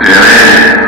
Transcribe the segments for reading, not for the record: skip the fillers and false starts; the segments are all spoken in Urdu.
یعنی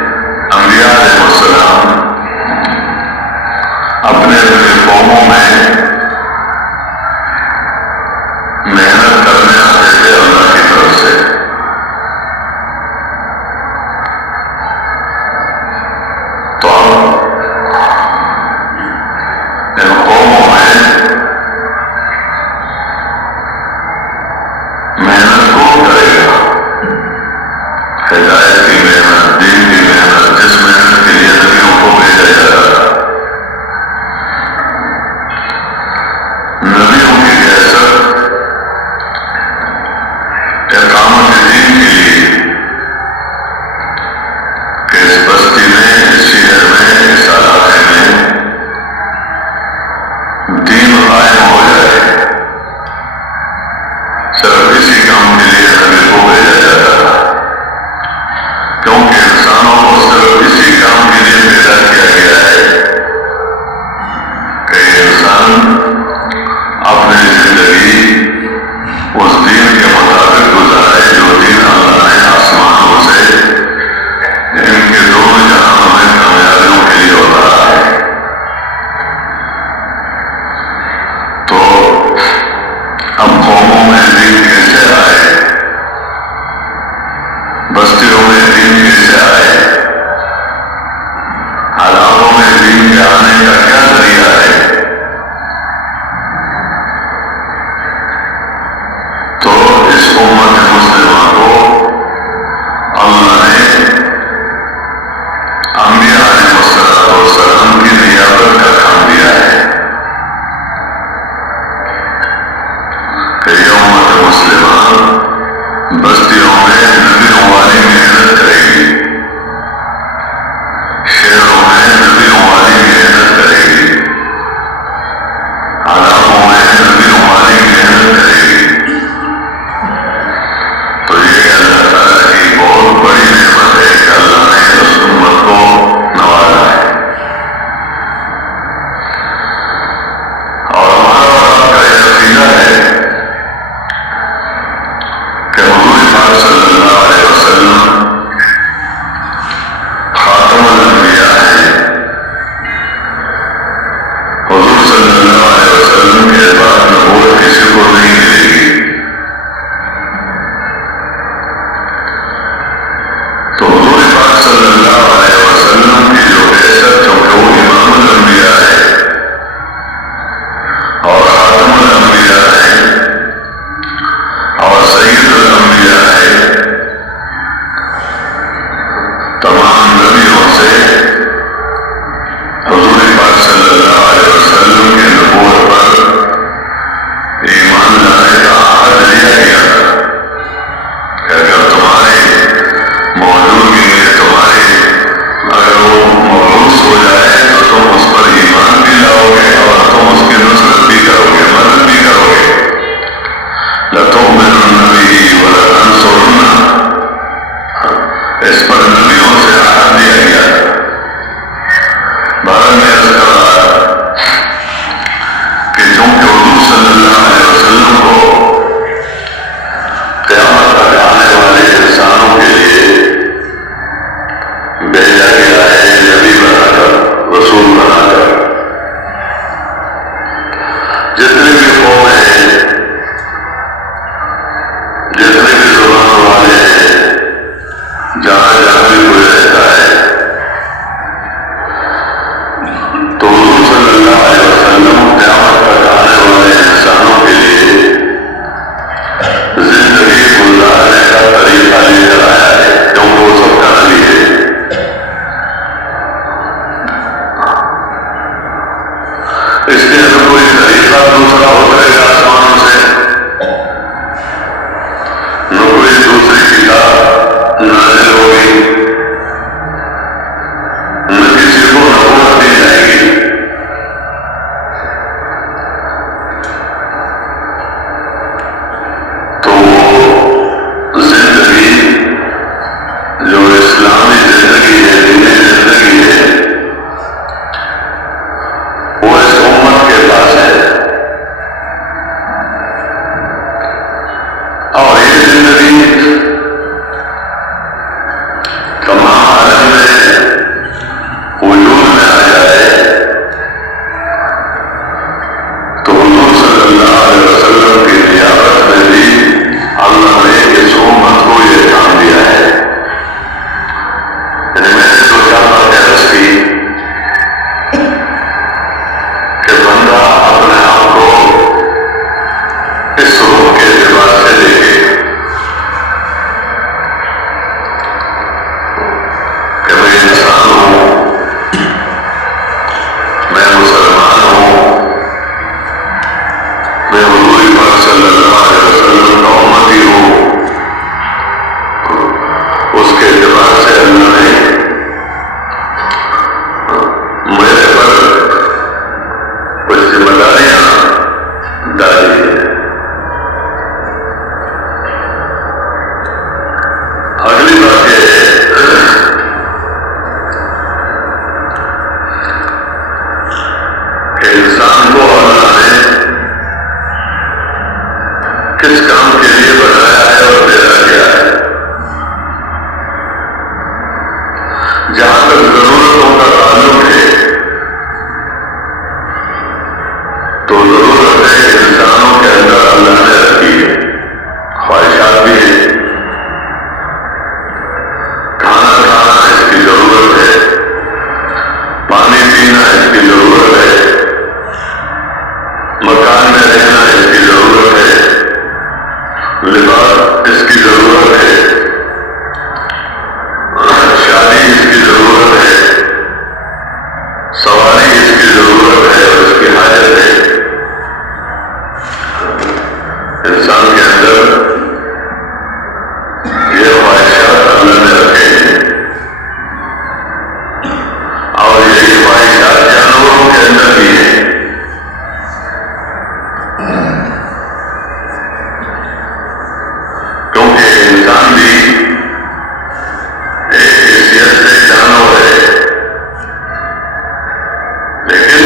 کیونکہ انسانوں کو صرف اسی کام کے لیے پیدا کیا گیا ہے کہ انسان اپنی زندگی اس دین کے مطابق گزارے جو دین اللہ نے آسمانوں سے ان کے دونوں جہانوں میں کامیابیوں کے لیے اتارا ہے۔ تو اب قوموں میں دین کیسے آئے، بستیوں میں دین کیسے آئے، علاقوں میں دین کے آنے کا کیا ذریعہ ہے؟ تو اس امت مسلمہ کو اللہ نے انبیاء علیہ السلام کی نیابت کا کام دیا ہے کہ یہ امت مسلمہ بستیوں میں نبیوں والی محنت کرے گی، شہروں میں نبیوں والی محنت کرے گی، علاقوں میں نبیوں والی محنت کرے گی۔ تو یہ اللہ تعالیٰ کی بہت بڑی نعمت ہے کہ اللہ نے اس امت کو نوازا ہے۔ اور ہمارا اور آپ کا یہ عقیدہ ہے کہ حضور پاک صلی اللہ علیہ وسلم خاتم الانبیاء ہیں۔ حضور صلی اللہ علیہ وسلم کے بعد نبوت کسی کو نہیں ملے گی۔ تو حضور پاک صلی اللہ علیہ وسلم کی جو حیثیت، چونکہ وہ امام الانبیاء ہے اور خاتم الانبیاء ہے اور سید الانبیاء ہے، تمام نبیوں سے حضور پاک صلی اللہ علیہ وسلم کے نبوت پر ایمان لانے کا عہد لیا گیا تھا کہ اگر تمہاری موجودگی میں اگر وہ مبعوث ہو جائے تو تم اس پر ایمان بھی لاؤ گے اور تم اس کی نصرت بھی کرو گے، مدد بھی کرو گے۔ لَتُؤْمِنُنَّ بِهِ وَلَتَنصُرُنَّهُ، اس پر نبیوں سے عہد دیا گیا۔ بہرحال میں عرض کر رہا کہ چونکہ حضور صلی اللہ علیہ وسلم کو قیامت تک آنے والے انسانوں کے لیے بھیجا گیا ہے، نبی بنا کر، رسول بنا کر، جتنے بھی قومیں ہیں، جتنے بھی زبان والے ہیں، جہاں جہاں بھی کوئی رہتا ہے، تو حضور صلی اللہ علیہ وسلم قیامت تک آنے والے انسانوں کے لیے زندگی گزارنے کا طریقہ لے کر آیا ہے، کیونکہ وہ سب کا نبی ہے۔ اس لیے اگر کوئی طریقہ دوسرا اترے گا آسمانوں سے، نہ کوئی دوسری کتاب نازل ہوگی، نہ کسی کو نبوت دی جائے گی، تو وہ زندگی جو اسلامی زندگی ہے، دینی زندگی ہے، وہ اس امت کے پاس ہے۔ اور یہ زندگی تمام عالم میں وجود میں آ جائے تو حضور صلی اللہ علیہ وسلم کی نیابت میں بھی اللہ نے اس امت کو یہ کام دیا ہے۔ یعنی میں نے دو چار باتیں عرض کی کہ بندہ اپنے آپ کو اس روح کے اعتبار سے دیکھے جہاں تک ضرورتوں کا تعلق ہے تو ضرورت ہے انسانوں کے اندر اللہ نے رکھی ہے، خواہشات بھی ہیں، کھانا کھانا اس کی ضرورت ہے، پانی پینا اس کی ضرورت ہے، مکان میں رہنا اس کی ضرورت ہے، لباس اس کی ضرورت ہے، شادی اس کی ضرورت ہے، سواری اس کی ضرورت ہے اور اس کی حاجت ہے۔ انسان کے اندر یہ خواہشات اللہ نے رکھے ہیں اور یہی خواہشات جانوروں کے اندر بھی ہیں۔ کیونکہ انسان بھی ایک حیثیت سے جانور ہے، لیکن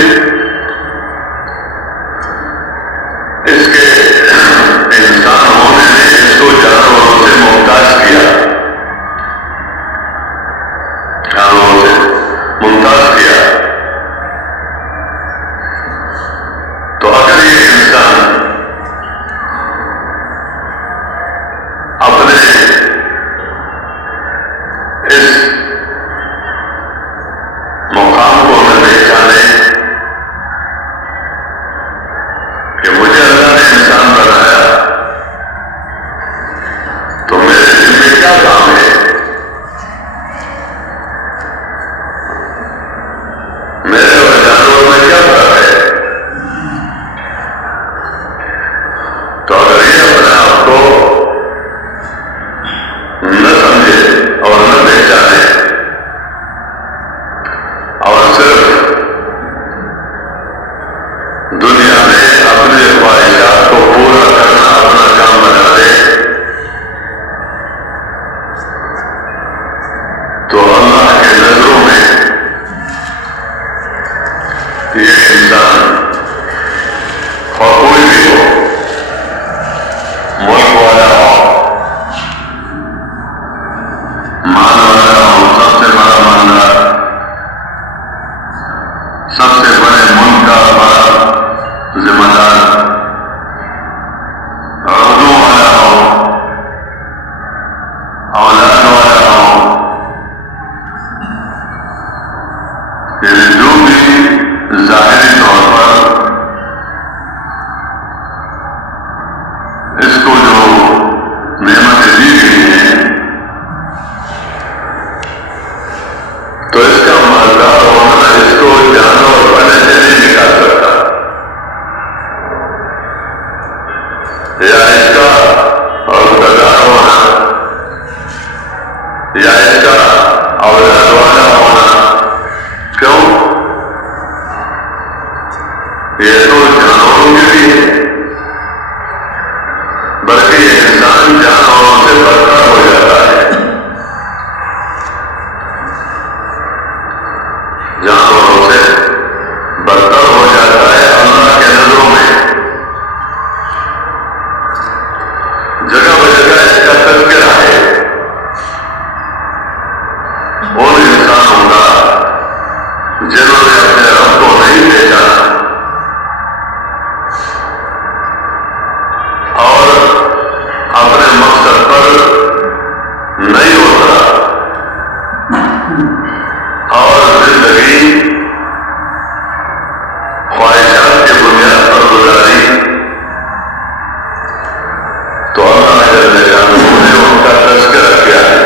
اس کے انسان ہونے نے اس کو جانوروں سے ممتاز کیا، جانوروں سے ممتاز کیا۔ تو اگر یہ انسان اپنے اس مقام کو نہ پہچانے کہ مجھے اللہ نے انسان بنایا تو میرے دل میں کیا کام ہے، میرے اور جانوروں میں کیا فرق ہے، تو اگر یہ اپنے آپ کو نہ سمجھے اور نہ پہچانے اور صرف دنیا میں اپنے خواہشات کو پورا کرنا اپنا کام بنا دے، تو اللہ کے نظروں میں یہ انسان کوئی بھی ہو، ملک والا ہو، مان والا ہو، سب سے بڑا مالدار، سب سے بڑے ملک کا بڑا ذمہ دار، عہدوں والا ہو، اولاد والا ہو، یعنی جو بھی ظاہری طور پر اس کو جو نعمتیں دی گئی ہیں تو اس کا مالدار ہونا اس کو جانور بنے سے نہیں نکال سکتا، یا اس کا عہدیدار ہونا یا اس کا اولاد والا ہونا، کیوں؟ یہ تو جانوروں کے بھی ہے، بلکہ یہ انسان جانوروں سے برتر ہو جاتا ہے، جانوروں سے برتر ہو جاتا ہے اللہ کے نظروں میں۔ جگہ بجگہ اس کا تذکرہ ہے ان انسانوں کا جنہوں نے اپنے رب کو نہیں پہچانا اور اپنے مقصد پر نہیں اترا اور زندگی خواہشات کی بنیاد پر گزاری، تو اللہ جل جلالہ نے ان کا تذکرہ کیا ہے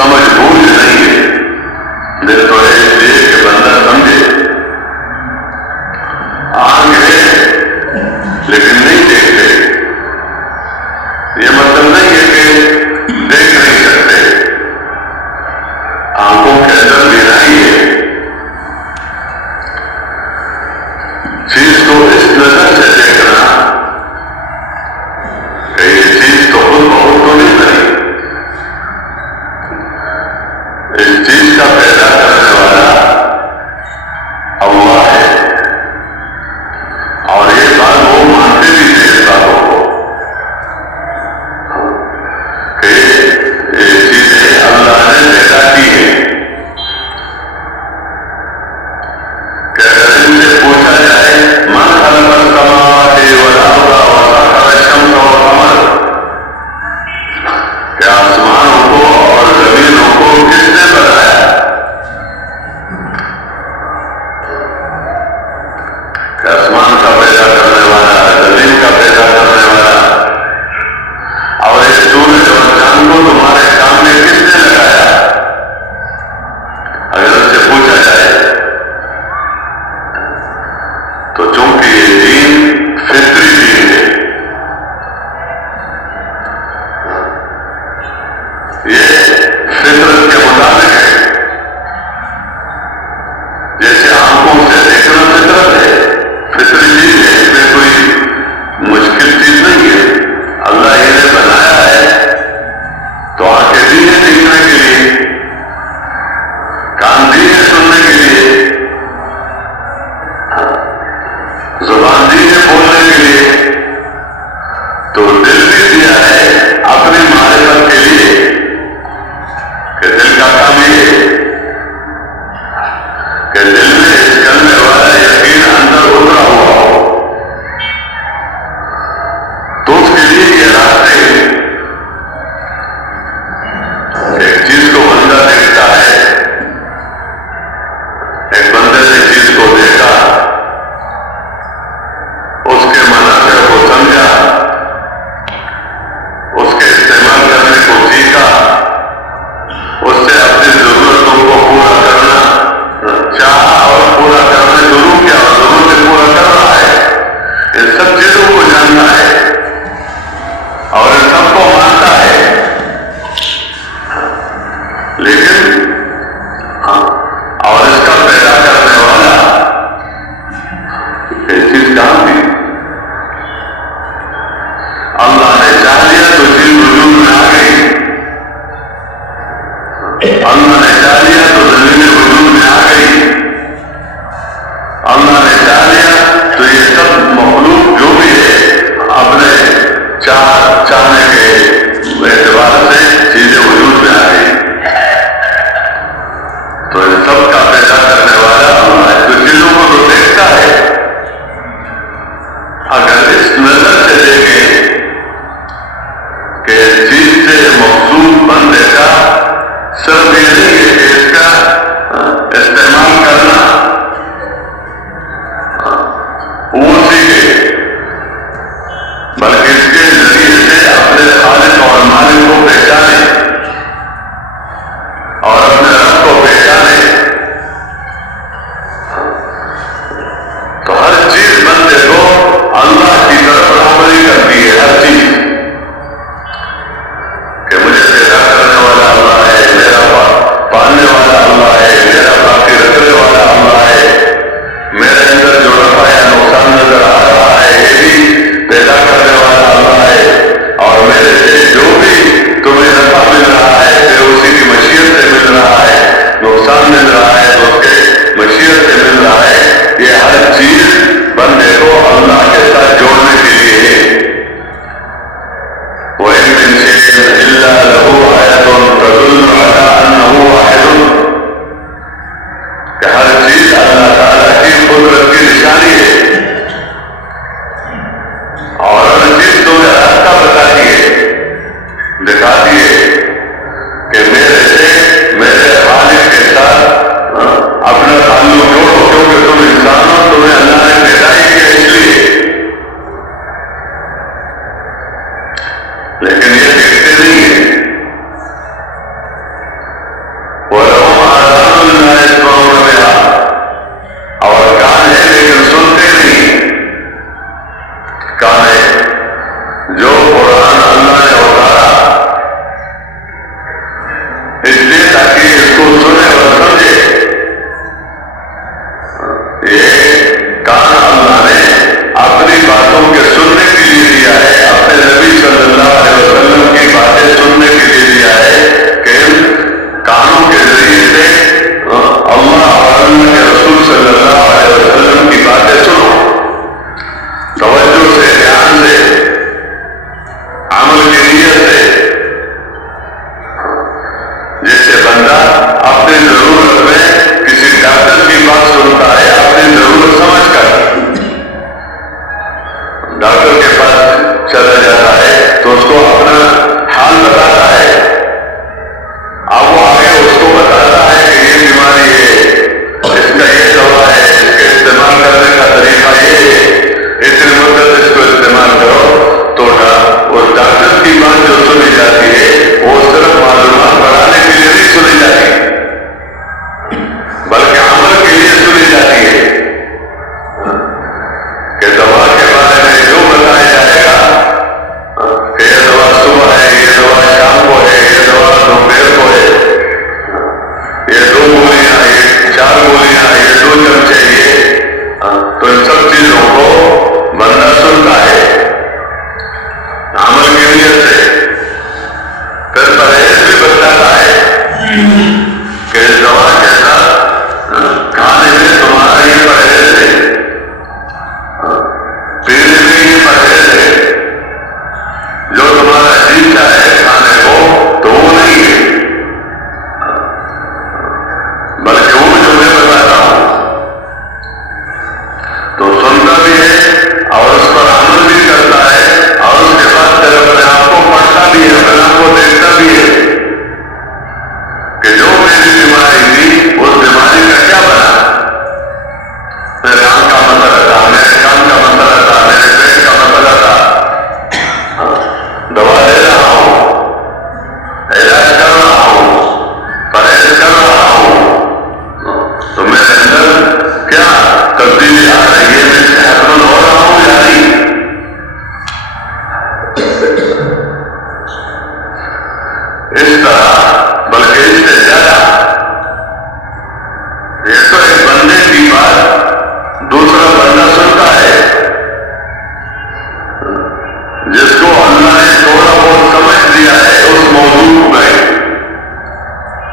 سمجھ بوجھ نہیں ہے، دل تو ہے اس لیے کہ بندہ سمجھے، آنکھ ہے لیکن نہیں دیکھتے، یہ مطلب نہیں ہے کہ دیکھ نہیں سکتے، آنکھوں کے اندر بینائی ہے، چیز کو اس نظر سے دیکھنا کہ یہ چیز تو خود بہت تو نہیں بنی، اس چیز کا پیدا کرنے والا اللہ ہے، اور یہ بات وہ مانتے بھی تھے اس باتوں کو کہ یہ چیزیں اللہ نے پیدا کی ہیں، کہ اگر ان سے پوچھا جائے من خلق السماوات والارض وسخر الشمس والقمر، کہ آسمانوں کو اور زمینوں کو کس نے بنایا، کہ آسمان کا پیدا کرنے والا، زمین کا پیدا کرنے والا، اور اس سورج اور چاند کو تمہارے سامنے کس نے لگایا، اگر ان سے پوچھا جائے تو چونکہ یہ دین فطری دین ہے، یہ فطرت کے مطابق ہے، جیسے آنکھوں سے دیکھنا فطرت ہے، فطری چیز ہے، اس میں کوئی مشکل چیز نہیں ہے، اللہ یہ نے بنایا ہے تو آنکھیں دی ہیں دیکھنے کے لیے، کان دی ہیں سننے کے لیے، زبان دی ہے بولنے کے لیے، تو دل بھی دیا ہے اپنی معرفت کے لیے، کہ دل کا کام یہ ہے کہ دل میں اس کرنے والا یقین اندر اترا ہوا ہو، تو اس کے لیے یہ راستے ہیں، ایک چیز کو بندہ دیکھتا ہے، ایک بندے نے چیز کو دیکھا، اس کے منافع کو سمجھا، اس کے استعمال کرنے کو سیکھا، اس سے اپنی ضرورتوں کو پورا کرنا چاہا اور پورا کرنے ضرور کیا اور ضرورتیں پورا کر رہا ہے، ان سب چیزوں کو جاننا ہے اور ان سب کو مانتا ہے، لیکن اور اس کا پیدا کرنے والا یہ چیز کہاں تھی، اللہ نے چاہ لیا تو چیز وجود میں آ گئی، اللہ نے چاہ لیا تو زمین وجود میں آ گئی، اللہ نے چاہ لیا تو یہ سب مخلوق جو بھی ہے اپنے چاہنے کے اعتبار سے چیزیں وجود میں آ گئی، تو ان سب کا پیدا کرنے والا اللہ ہے، تو چیزوں کو تو دیکھتا ہے، اگر اس نظر سے دیکھیں کہ چیز سے مخصوص بندے کا صرف یہ نہیں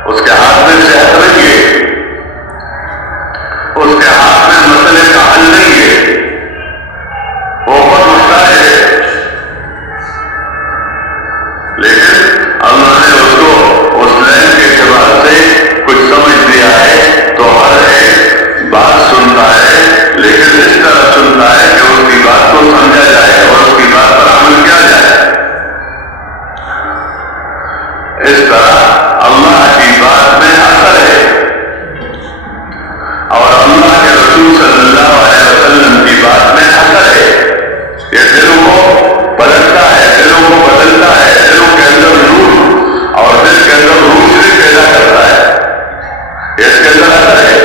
اس کے ہاتھ میں صحت نہیں ہے، اس کے ہاتھ میں مسئلے کا حل نہیں ہے، وہ بہت محتاج ہے، لیکن اللہ نے اس کو اس لائن کے اعتبار سے کچھ سمجھ دیا ہے تو ہر ایک بات سنتا ہے، لیکن اس طرح سنتا ہے کہ اس کی بات کو سمجھا جائے اور اس کی بات پر عمل کیا جائے۔ اس طرح اللہ کی بات میں اثر ہے اور اللہ کے رسول صلی اللہ علیہ وسلم کی بات میں اثر ہے۔ یہ دلوں کو بدلتا ہے، دلوں کو بدلتا ہے، دلوں کے اندر روح اور دل کے اندر روشنی پیدا کرتا ہے، اس کے اندر اثر ہے۔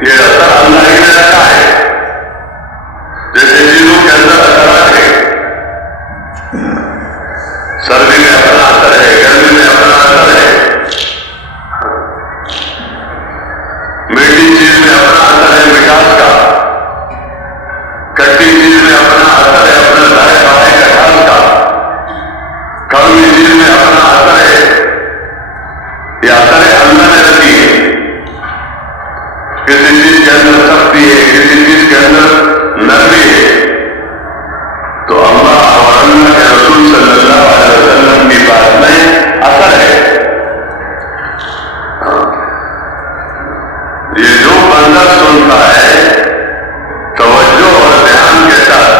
یہ اثر اللہ ہی نے رکھا ہے، جیسے چیزوں کے اندر اثرات ہے، سردی میں اپنا اثر ہے، گرمی میں اپنا اثر ہے، میٹھی چیز میں اپنا اثر ہے مٹھاس کا، کٹی چیز میں اپنا اثر ہے اپنا ذائقہ ہے کھٹاس کا، کڑوی چیز میں اپنا اثر ہے۔ یہ اثر ہے اللہ نے رکھی ہے، کسی چیز کے اندر سختی ہے، کسی چیز کے اندر نرمی ہے، تو اللہ اور اللہ کے رسول صلی اللہ علیہ وسلم کی بات میں اثر ہے۔ یہ جو بندہ سنتا ہے توجہ اور دھیان کے ساتھ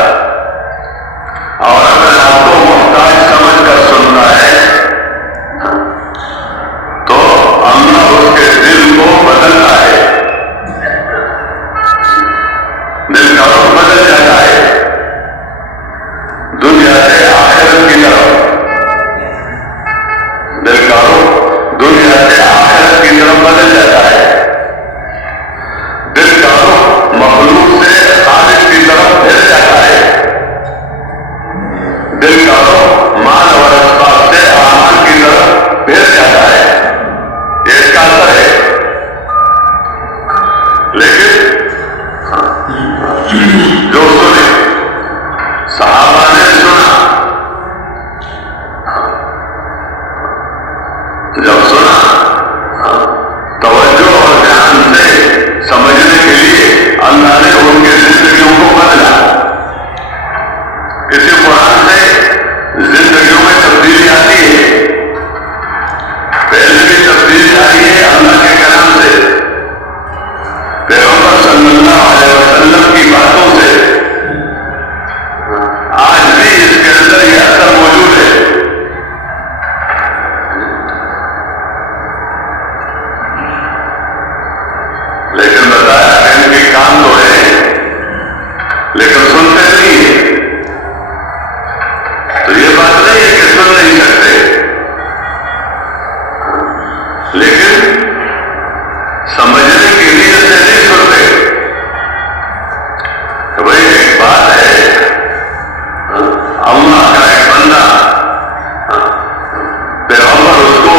اور اپنے آپ کو محتاج سمجھ کر سنتا ہے تو اللہ اس کے دل کو بدلتا ہے، دل کا رخ بدل جاتا ہے دنیا سے آخرت کی طرف، دل کا رخ دنیا سے آخرت کی طرف بدل جاتا ہے، دل کا رخ مخلوق سے خالق کی طرف پھر جاتا ہے، دل کا رخ مال اور اسباب سے اعمال کی طرف پھر جاتا ہے۔ یہ اس کا اثر ہے۔ لیکن جو سنے صحابہ نے سنا، جب سنا توجہ اور دھیان سے سمجھنے کے لیے اللہ نے ان کی زندگیوں کو بدلا۔ اسی قرآن سے زندگیوں میں تبدیلی آتی ہے، پہلے بھی تبدیلی آئی ہے اللہ کے کلام سے، پیغمبر صلی اللہ علیہ وسلم کی باتوں سے، آج بھی اس کے اندر یہ اثر موجود ہے۔ لیکن بتایا کہ ان کے کام تو ہے لیکن سنتے نہیں ہیں، تو یہ بات نہیں ہے کہ سن نہیں سکتے، لیکن سمجھنے کی نیت سے نہیں سنتے کہ بھائی ایک بات ہے، اللہ کا ایک بندہ پیغمبر اس کو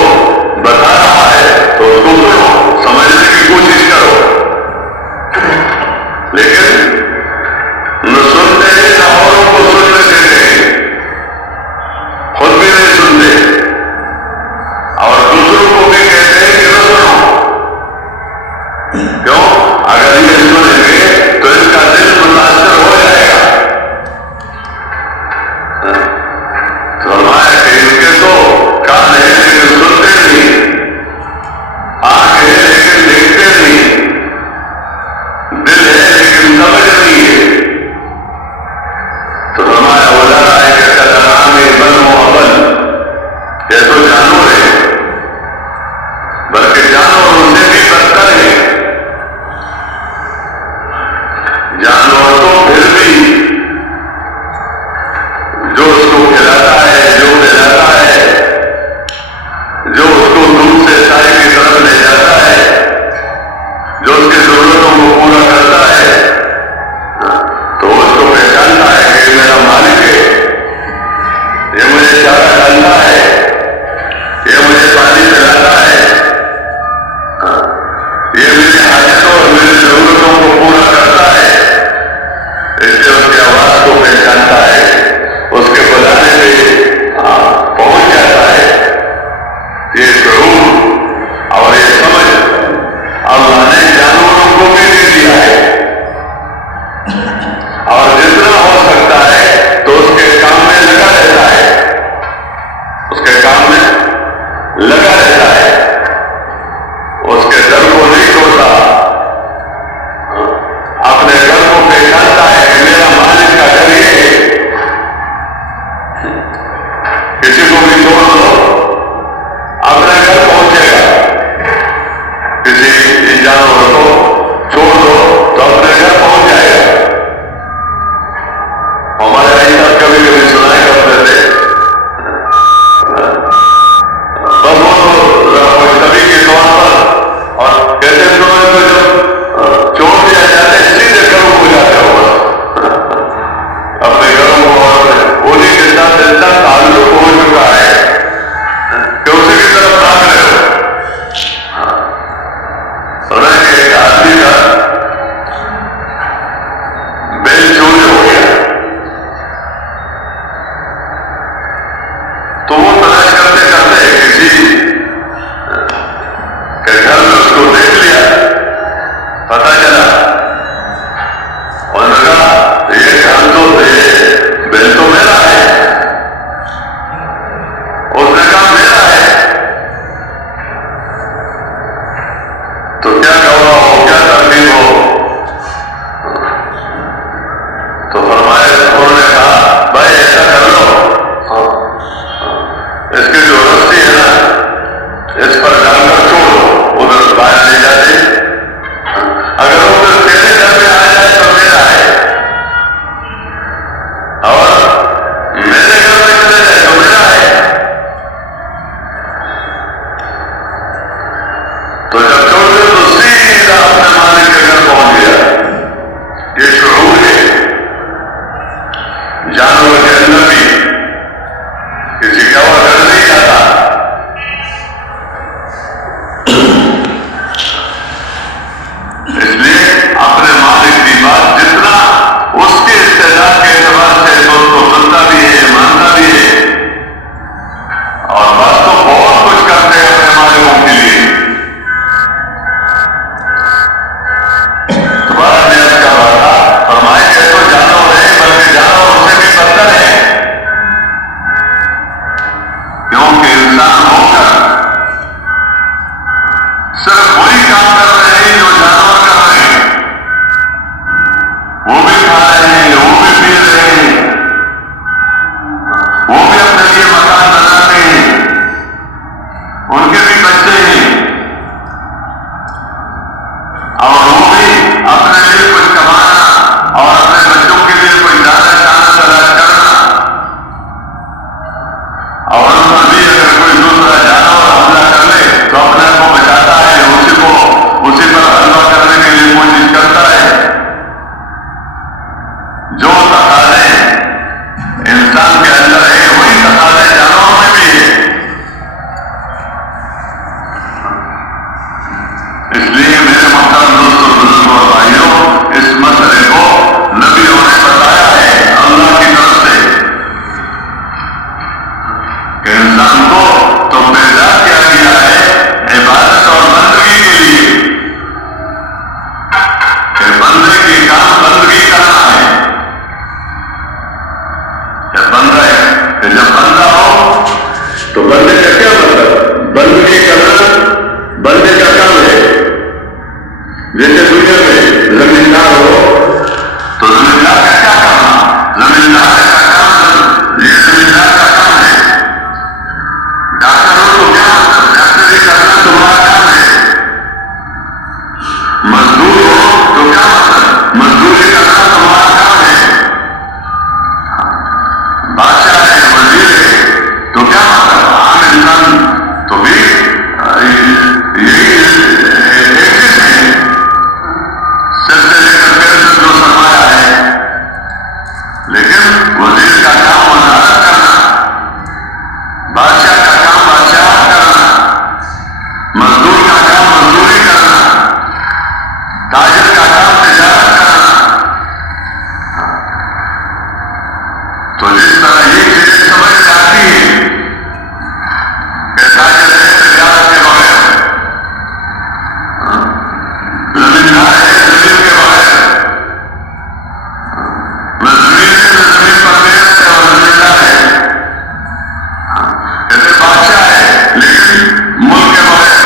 بتا رہا ہے تو اس کو سنو، سمجھنے کی کوشش کرو، لیکن نہ سنتے نہ اوروں کو سننے دیتے، خود بھی نہیں سنتے اور دوسروں کو بھی کہتے ہیں کہ نہ سنو۔ کیوں؟ اگر یہ سنیں گے تو اس کا دل متاثر ہو جائے گا۔ فرمایا کہ ان کے تو کان ہے لیکن سنتے نہیں، آنکھ ہے لیکن دیکھتے نہیں، دل ہے لیکن سمجھ نہیں ہے۔ تو فرمایا اولئک کالانعام بل هم اضل، یہ تو جانور ہے بلکہ جانوروں سے بھی بدتر ہے۔ جانور تو پھر بھی جو اس کو کھلاتا ہے، جو پلاتا ہے، جو اس کو دودھ سے سائے کی طرف لے جاتا ہے، جو اس کی ضرورتوں کو پورا کرتا ہے، تو اس کو پہچانتا ہے کہ یہ میرا مالک ہے، یہ مجھے چارہ ڈالتا ہے، یہ مجھے پانی پلاتا ہے، تو کیا گواہ ہو، کیا ترغیب ہو؟ تو فرمایا انہوں نے کہا بھائی ایسا کر لو، اس کی جو رسی ہے نا اس پر ڈال کر چھوڑ دو، ادھر باہر لے جاتے، اگر وہ پھر تیرے گھر میں آ جائے تو میرا ہے، اور میرے گھر میں چلے جائے تو میرا ہے۔ تو جب چھوڑ دے تو سیدھا اپنے مالک کے گھر پہنچ گیا۔ یہ شعور ہے جانور کے اندر بھی، کسی کا وہ گھر نہیں جاتا۔ اس لیے اپنے مالک کی بات جتنا اس کے استعداد کے اعتبار سے تو اس کو سنتا بھی ہے، مانتا بھی ہے، اور بات تو بہت کچھ کرتے ہیں اپنے مالکوں کے لیے۔ دوبارہ نیت کر رہا تھا، فرمائے کہ تو جانور ہے بلکہ جانور سے بھی بدتر ہے، کیونکہ انسان ہو کر صرف وہی کام کر رہے ہیں جو جانور کر رہے ہیں، وہ بھی کھا رہے ہیں، وہ بھی پی رہے ہیں، وہ بھی اپنے لیے مکان بناتے ہیں، ان کے بھی بچے ہیں، اور وہ بھی اپنے لیے کچھ کمانا اور اپنے بچوں کے لیے کوئی دانا شانہ تلاش کرنا، اور ان پر بھی اگر کوئی دوسرا جانور حملہ کر لے تو اپنے کو بچاتا ہے، اسی پر حملہ کرنے کے لیے کوشش کرتا ہے۔ جو تقاضے انسان کے اندر ہے وہی تقاضے جانوروں میں بھی ہے۔ اس لیے میرے محترم دوستوں، بزرگوں اور بھائیوں، اس مسئلے کو نبیوں نے بتایا ہے اللہ کی طرف سے کہ انسان کو تو پیدا کیا گیا ہے عبادت اور بندگی کے لیے، کہ بندے کی کام بندگی کرنا ہے۔ جب بندہ ہے کہ جب بندہ ہو تو بندے کا کیا مطلب؟ بندگی کرنا بندے کا کام ہے۔ جیسے دنیا میں زمیندار ہو تو زمیندار کا کیا کام؟ زمیندار کا کام یہ زمیندار کا کام ہے۔ ڈاکٹر ہو تو کیا مطلب؟ ڈاکٹری کرنا تمہارا کام ہے۔ مزدور ہو تو کیا مطلب؟ مزدوری کرنا تمہارا کام ہے۔ بادشاہ ہے، وزیر ہے تو کیا مطلب؟ عام انسان تو بھی یہی ایک چیز ہے، سر سے لے کر پیر تک جو سرمایہ ہے، لیکن وزیر کا کام وزارت کرنا، بادشاہ کا کام بادشاہت کرنا، مزدور کا کام مزدوری کرنا، تاجر کا کام تجارت کرنا۔ تو جس طرح یہ چیزیں سمجھ جاتی ہے کہ تاجر ہے تجارت کے بغیر، زمیندار ہے زمین کے بغیر، نہ زمین ہے نہ زمین پر محنت ہے اور زمیندار ہے، ایسے بادشاہ ہے لیکن ملک کے بغیر،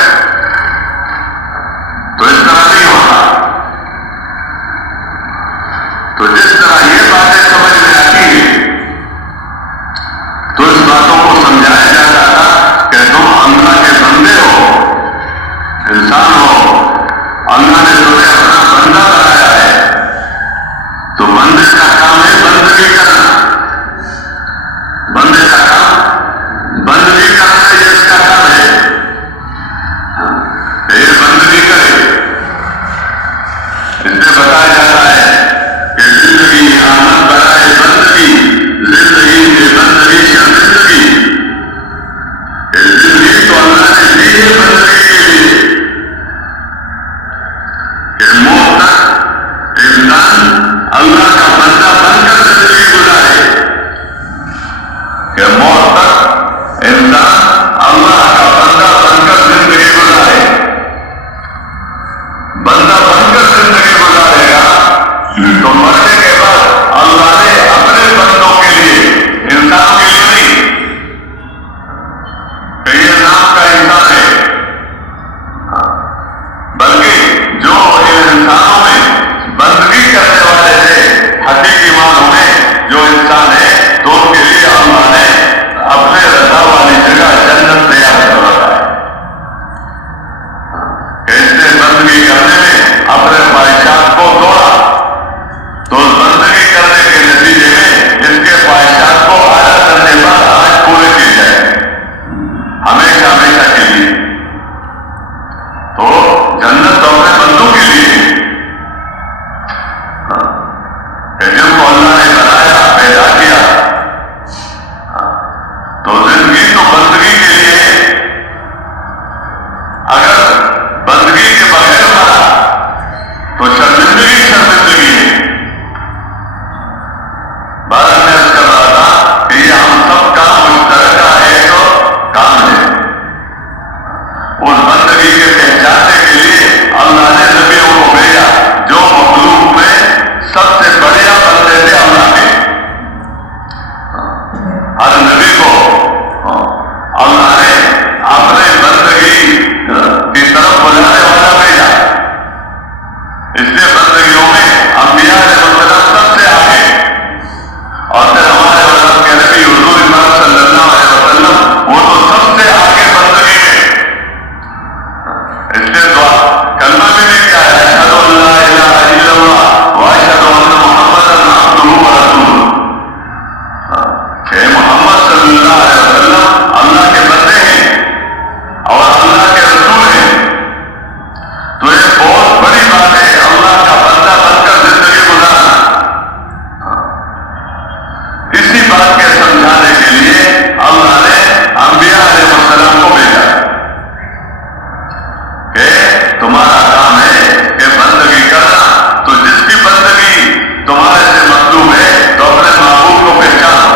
تو اس طرح نہیں ہوتا۔ تو جس طرح یہ باتیں سمجھ میں آتی ہیں تو اس باتوں کو سمجھایا جاتا تھا کہ تم اللہ کے بندے ہو، انسان ہو، اللہ نے تمہیں اپنا بندہ بنایا ہے، تو بندے کا کام ہے بندگی کرنا، بندے کا کام بندگی کرنا، یہ اس کا کام ہے کہ یہ بندگی کرے۔ اس میں بتایا جاتا ہے کہ زندگی آمد برائے بندگی، زندگی میں بندگی شرمندگی، کہ زندگی تو اللہ نے دی ہے بندگی کے لیے، کے پہچاننے کے لیے اللہ نے نبیوں کو بھیجا جو مخلوق میں سب سے بڑھیا بندے تھے اللہ کے. ہر نبی کو اللہ نے اپنے بندگی کی طرف بلانے والا بھیجا. اس لیے بندگیوں میں انبیاء علیہ السلام سب سے آگے اور پھر ہمارے مذہب کے نبی حضور امام صلی اللہ علیہ وسلم وہ تو سب سے آگے بندگی میں. اس لیے دعا کلمہ میں بھی کیا ہے اشہد ان لا الہ الا اللہ واشہد ان محمدا عبدہ ورسولہ. کہ محمد صلی اللہ علیہ وسلم اللہ کے بندے ہیں اور اللہ کے رسول ہیں. تو یہ بہت بڑی بات ہے اللہ کا بندہ بن کر زندگی گزارنا. اسی بات کے سمجھانے کے لیے اللہ نے انبیاء علیہ السلام کو بھیجا کہ تمہارا کام ہے کہ بندگی کرنا. تو جس کی بندگی تمہارے سے مطلوب ہے تو اپنے معبود کو پہچانو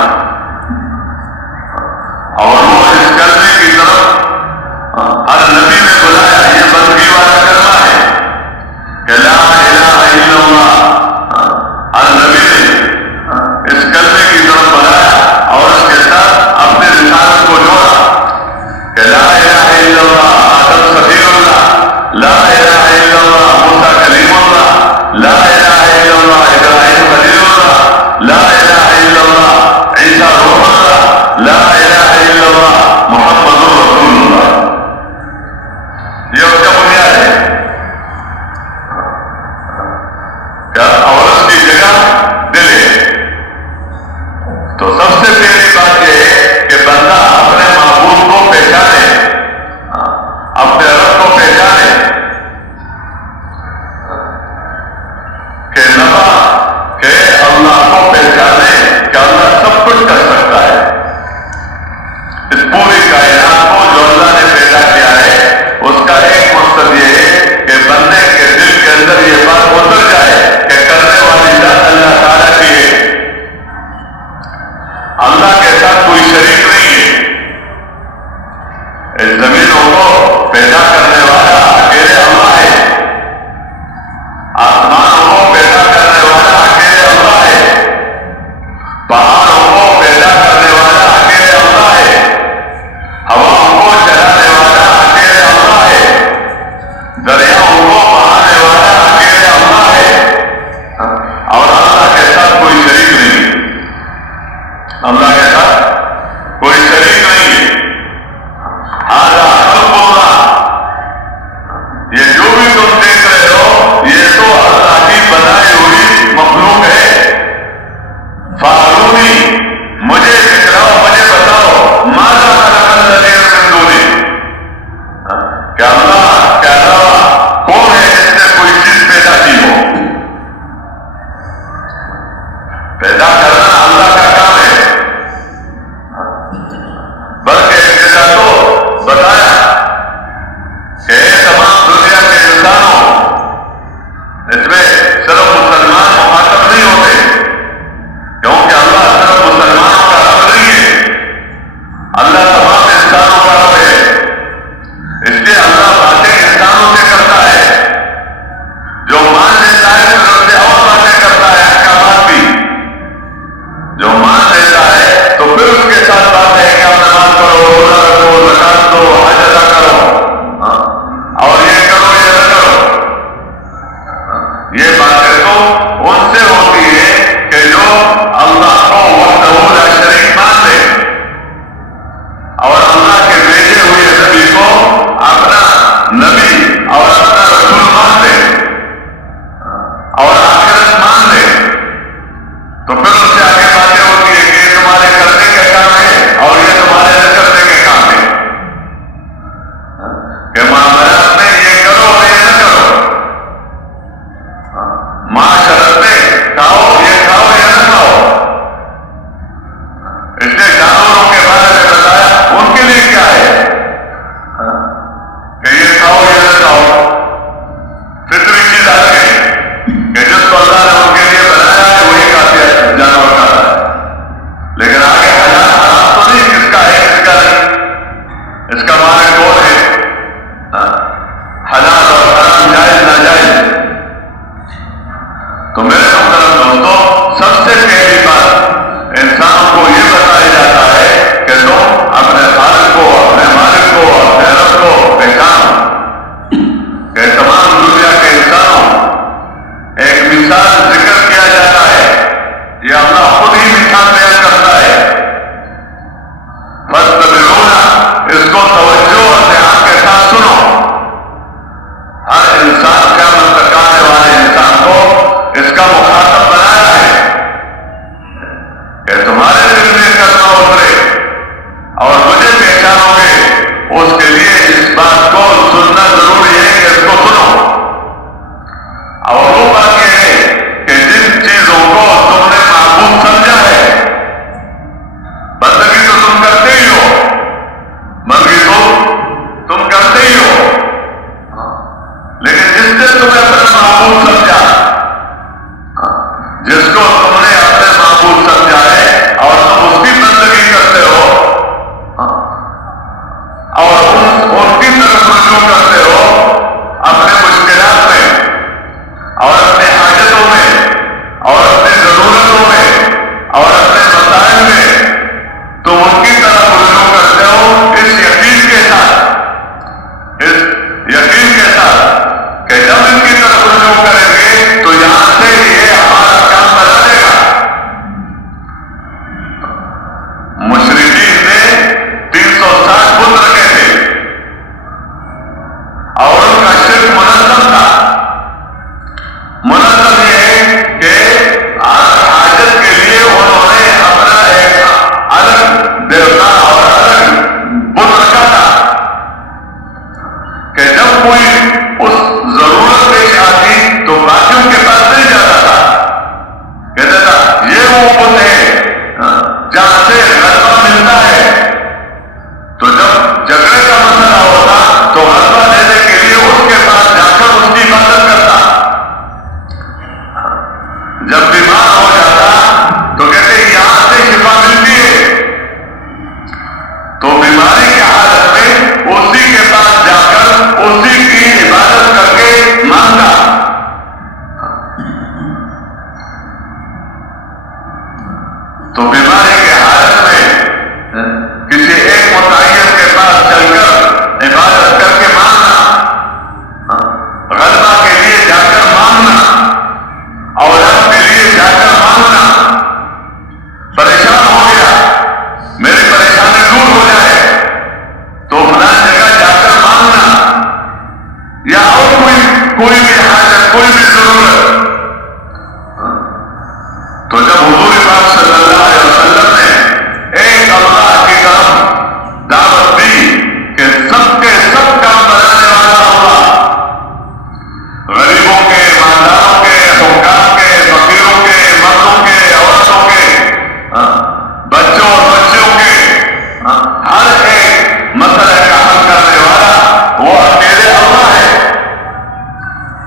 اور وہ اس کلمے کی طرف ہر نبی نے بلایا. یہ بندگی والا کلمہ ہے کہ لا الہ الا اللہ. ہر نبی نے اس کلمے کی طرف بلایا اور اس کے ساتھ اپنے رسالت کو جوڑا کہ لا الہ الا اللہ آدم صفی اللہ، لا الہ الا اللہ موسیٰ کلیم اللہ، لا الہ الا اللہ ابراہیم خلیل اللہ، لا الہ الا اللہ عیسیٰ روح اللہ، لا الہ الا اللہ محمد رسول اللہ. یہ اس کا بنیاد ہے کیا اور اس کی جگہ دل ہے. تو سب سے پہلی بات یہ ہے کہ بندہ اپنے معبود کو پہچانے، اپنے رب کو پہچانے کہ نفع کہ اللہ کو پہچانے کہ اللہ سب کچھ کر سکتا ہے. اس پوری کائنات کو جو اللہ نے پیدا کیا ہے اس کا ایک مقصد یہ ہے کہ بندے کے دل کے اندر یہ بات اتر جائے کہ کرنے والی ذات اللہ تعالیٰ کی ہے. اللہ کے ساتھ کوئی شریک نہیں ہے. اس زمینوں کو پیدا کرنے والا اکیلے اللہ ہے. آسمانوں کو پیدا کرنے والا اکیلے اللہ ہے. پہاڑوں کو پیدا کرنے والا اکیلے اللہ ہے. ہواؤں کو چلانے والا اکیلے اللہ ہے. دریاؤں کو بہانے والا اکیلے اللہ ہے. اور اللہ کے ساتھ کوئی شریک نہیں ہے. اللہ کے ساتھ کوئی شریک نہیں ہے. آدھا خلق اللہ، یہ جو بھی تم دیکھ رہے ہو یہ تو اللہ کی بنائی ہوئی مخلوق ہے. فارونی مجھے دکھلاؤ، مجھے بتاؤ ماذا خلق الذین من دونہ، کہ اللہ کے علاوہ کون ہے جس نے کوئی چیز پیدا کی ہو. پیدا کرنا اللہ کا کام ہے. بلکہ ایسا تو بتایا کہ تمام دنیا کے انسانوں، اس میں صرف مسلمان مخاطب نہیں ہوتے کیونکہ اللہ صرف مسلمانوں کا رب نہیں ہے. اللہ تمام انسانوں کا رب ہے. اس لیے اللہ باتیں انسانوں سے کرتا ہے. جو مان لیتا ہے پھر ان سے اور باتیں کرتا ہے احکامات بھی. جو مان لیتا ہے تو پھر اس کے ساتھ بات ہے کہ آپ نماز پڑھو، روزہ رکھو، زکات دو، حج ادا کرو، اور یہ کرو یہ نہ کرو. یہ لیکن جس نے تمہیں اپنا معبود سمجھا، جس کو تم نے اپنے معبود سمجھا ہے اور تم اس کی بندگی کرتے ہو اور ان کی طرف رجوع کرتے ہو اپنے مشکلات میں اور اپنے حاجتوں میں اور اپنی ضرورتوں میں اور اپنے مسائل میں تم ان کی طرف رجوع کرتے ہو اس یقین کے ساتھ کہ جب ان کی طرف رجوع کریں گے تو یہاں سے یہ ہمارا کام بنا دے گا۔ مشرکین نے 360 بت رکھے تھے اور ان کا شرک منظم تھا۔ منظم یہ ہے کہ حاجت کے لیے انہوں نے اپنا ایک الگ دیوتا اور الگ بت رکھا تھا کہ جب کوئی اس ضرورت پیش آتی تو باقیوں کے پاس نہیں جاتا تھا، کہتا تھا یہ وہ بت ہے جہاں سے غلبہ ملتا ہے، تو جب جھگڑے کا مسئلہ ہوتا تو غلبہ دینے کے لیے اس کے پاس جا کر اس کی مدد کرتا۔ جب بیمار ہو جاتا تو کہتے یہاں سے شفا ملتی ہے، تو بیماری کی حالت میں اسی کے پاس جا کر اسی کی عبادت کر کے مانگا۔ تو بیماری کی حالت میں کسی ایک متعین کے پاس چل کر عبادت کر کے مانگنا، غلبہ کے لیے جا کر مانگنا، اولاد کے لیے جا کر مانگنا، پریشان ہو گیا میری پریشانی دور ہو جائے تو فلاں جگہ جا کر مانگنا، یا اور کوئی بھی حاجت کوئی بھی ضرورت۔ تو جب حضور پاک صلی اللہ علیہ وسلم نے ایک اللہ کی طرف دعوت دی کہ سب کے سب کام بنانے والا اللہ، غریبوں کے، مالداروں کے، حکام کے، فقیروں کے، مردوں کے، عورتوں کے، بچوں اور بچیوں کے، ہر ایک مسئلے کا حل کرنے والا وہ اکیلے اللہ ہے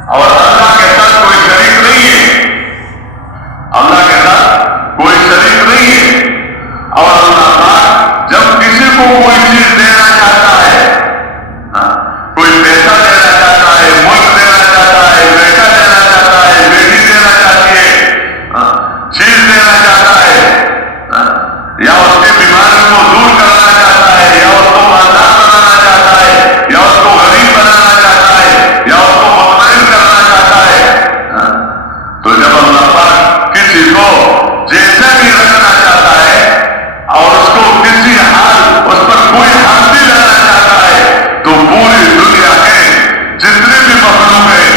اور اللہ کے ساتھ کوئی شریک نہیں ہے۔ اللہ کے ساتھ کوئی شریک نہیں ہے، اور اللہ پاک جب کسی کو کوئی چیز دینا چاہتا ہے، کوئی پیسہ دینا چاہتا ہے، ملک دینا چاہتا ہے، بیٹا دینا چاہتا ہے، بیٹی دینا چاہتی ہے، چیز دینا چاہتا ہے، یا اس کی بیماری کو دور کرنا چاہتا ہے، یا اس کو مالدار بنانا چاہتا ہے، یا اس کو غریب بنانا چاہتا ہے، یا اس کو مطمئن کرنا چاہتا ہے، تو جب اللہ پاک کسی کو جیسے بھی رکھنا چاہتا ہے اور اس کو کسی حال اس پر کوئی حال بھی لانا چاہتا ہے تو پوری دنیا کے جتنے بھی مخلوق ہیں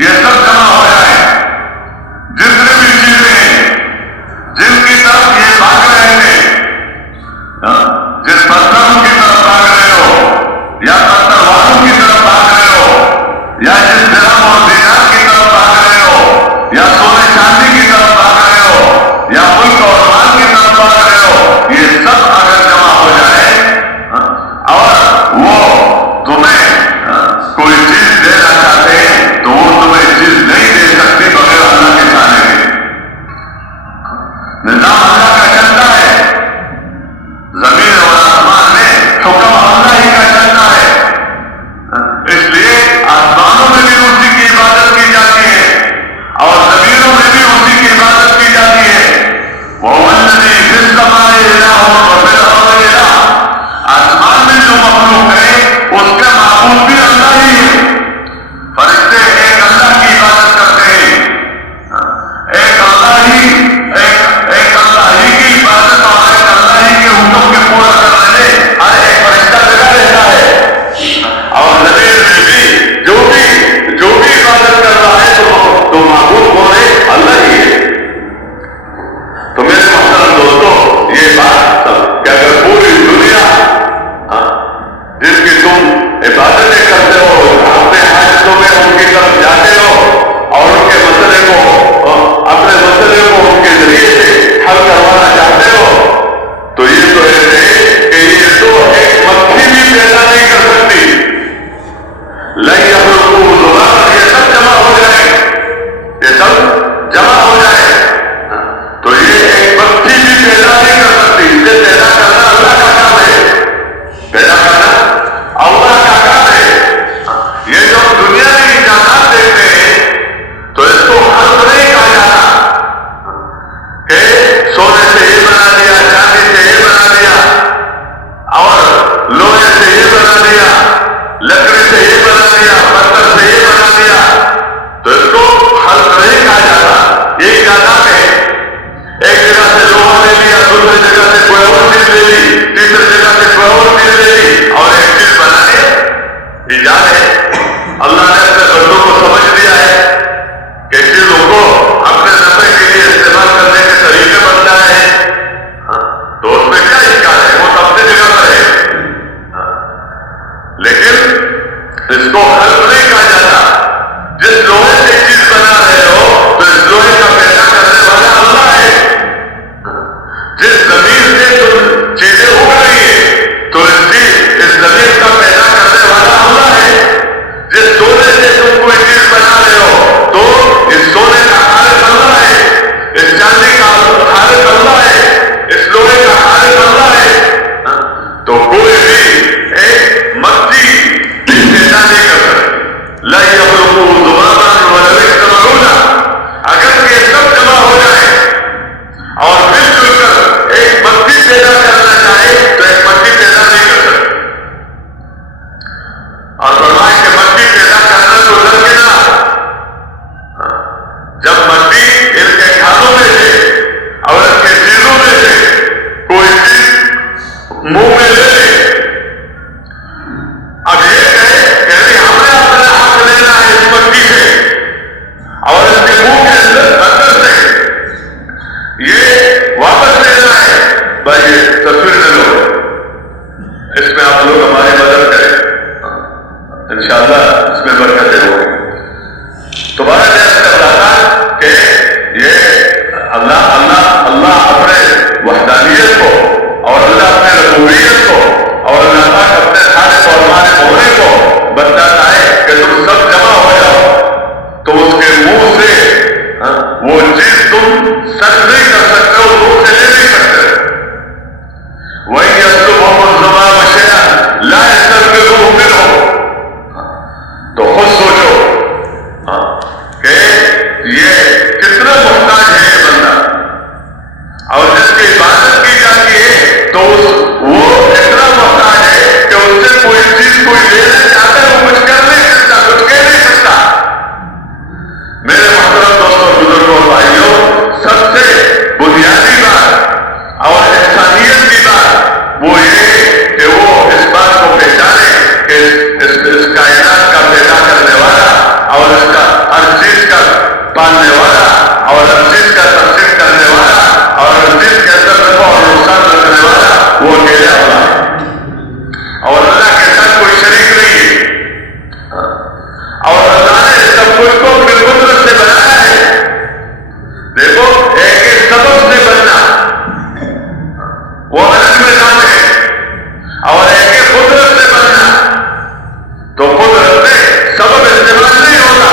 یہ سب جمع ہو جائیں، جتنے بھی چیزیں ہیں جن کی طرف یہ بھاگ رہے تھے، جس پتھروں کی طرف بھاگ رہے ہو یا پتھر والوں کی طرف بھاگ رہے ہو یا جس درہم اور دینار کی طرف بھاگ رہے ہو یا سونے چاندی کی طرف بھاگ رہے ہو یا ملک اور مال کی طرف بھاگ رہے ہو، یہ سب اگر جمع ہو جائے اور وہ تمہیں کوئی چیز دینا چاہتے ہیں تو وہ تمہیں چیز نہیں دے سکتی بغیر اللہ کے چاہنے کے۔ نظام اللہ کا چلتا ہے، زمین اور آسمان میں حکم اللہ ہی کا چلتا ہے، اس لیے آسمانوں میں بھی اسی کی عبادت کی جاتی ہے اور زمینوں میں بھی اسی کی عبادت کی جاتی ہے۔ وَالَّذِي فِي السَّمَاءِ إِلَٰهٌ وَفِي الْأَرْضِ إِلَٰهٌ، آسمان میں جو مخلوق ہے اس کا معبود بھی اللہ ہی ہے۔ فرشتے ایک اللہ کی عبادت کرتے ہیں، ایک اللہ ہی کی عبادت اور ایک اللہ ہی کے حکم کے پورا کرنے میں ہر ایک فرشتہ لگا رہتا ہے، اور زمین میں بھی جو بھی عبادت کر رہا ہے تو معبود کون ہے؟ اللہ ہی ہے۔ تو میرے محترم دوستو، یہ بات کہ اگر پوری دنیا جس کی تم عبادتیں کرتے ہو اپنے حاجتوں میں ان کی طرف جاتے ہو اور ان کے مسئلے کو اپنے مسئلے کو ان کے ذریعے سے حل کروانا چاہتے ہو تو یہ تو ایسے کہ یہ تو ایک مکھی بھی پیدا نہیں کر سکتی، لن يخلقوا انشاءاللہ اس میں برکتیں ہوگی. تو بارہ جیسے کر رہا تھا کہ یہ اللہ اپنے وحدانیت کو اور اللہ اپنے ربوبیت کو اور اللہ پاک اپنے خالق اور مالک ہونے کو بتاتا ہے کہ تم سب جمع ہو جاؤ تو اس کے منہ سے وہ چیز تم سچ نہیں کر سکتے ہو، منہ سے لے نہیں سکتے. وہی زمام شیئا لا یستنقذوہ منہ. تو خود سوچو کہ یہ کتنا محتاج ہے یہ بندہ، اور جس کی عبادت کی جاتی ہے تو وہ اتنا محتاج ہے کہ اس سے کوئی چیز کوئی لینا چاہتا ہے وہ کچھ کر نہیں سکتا، کچھ کہہ نہیں سکتا. میرے محترم دوستوں، بزرگوں اور بھائیوں، سب سے بنیادی بات اور انسانیت کی بات وہ یہ کہ وہ اس بات کو پہچانے کہ اس کائنات کا پیدا کرنے والا اور اس کا ہر چیز کا پالنے والا اور ہر چیز کا تقسیم کرنے والا اور ہر چیز کے اندر نفع اور نقصان رکھنے والا وہ اکیلا والا ہے، اور اللہ کے ساتھ کوئی شریک نہیں ہے. اور اللہ نے سب کچھ کو اپنی قدرت سے بنایا ہے. دیکھو ایک ایک سبب سے بننا وہ الگ نظام ہے، اور ایک ایک قدرت سے بننا تو قدرت میں سبب استعمال نہیں ہوتا.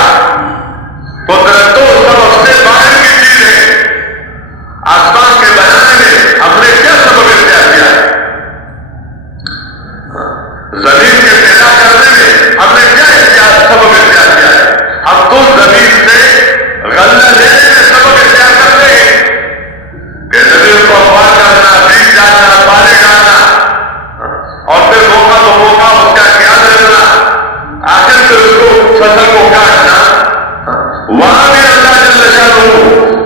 قدرت تو سبب سے باہر کی چیز ہے. آسمان کے بنانے میں ہم نے کیا سبب اختیار کیا ہے؟ زمین کے پیدا کرنے میں ہم نے کیا سبب اختیار کیا ہے؟ ہم تو زمین سے غلہ لینے میں سبب اختیار کرتے ہیں کہ زمین کو اخبار کرنا، بیج ڈالنا، پانی ڈالنا، اور پھر موقع تو موقع اس کا خیال رکھنا، آخر پھر اس کو فصل کو کاٹنا. وہاں بھی اللہ جل شانہ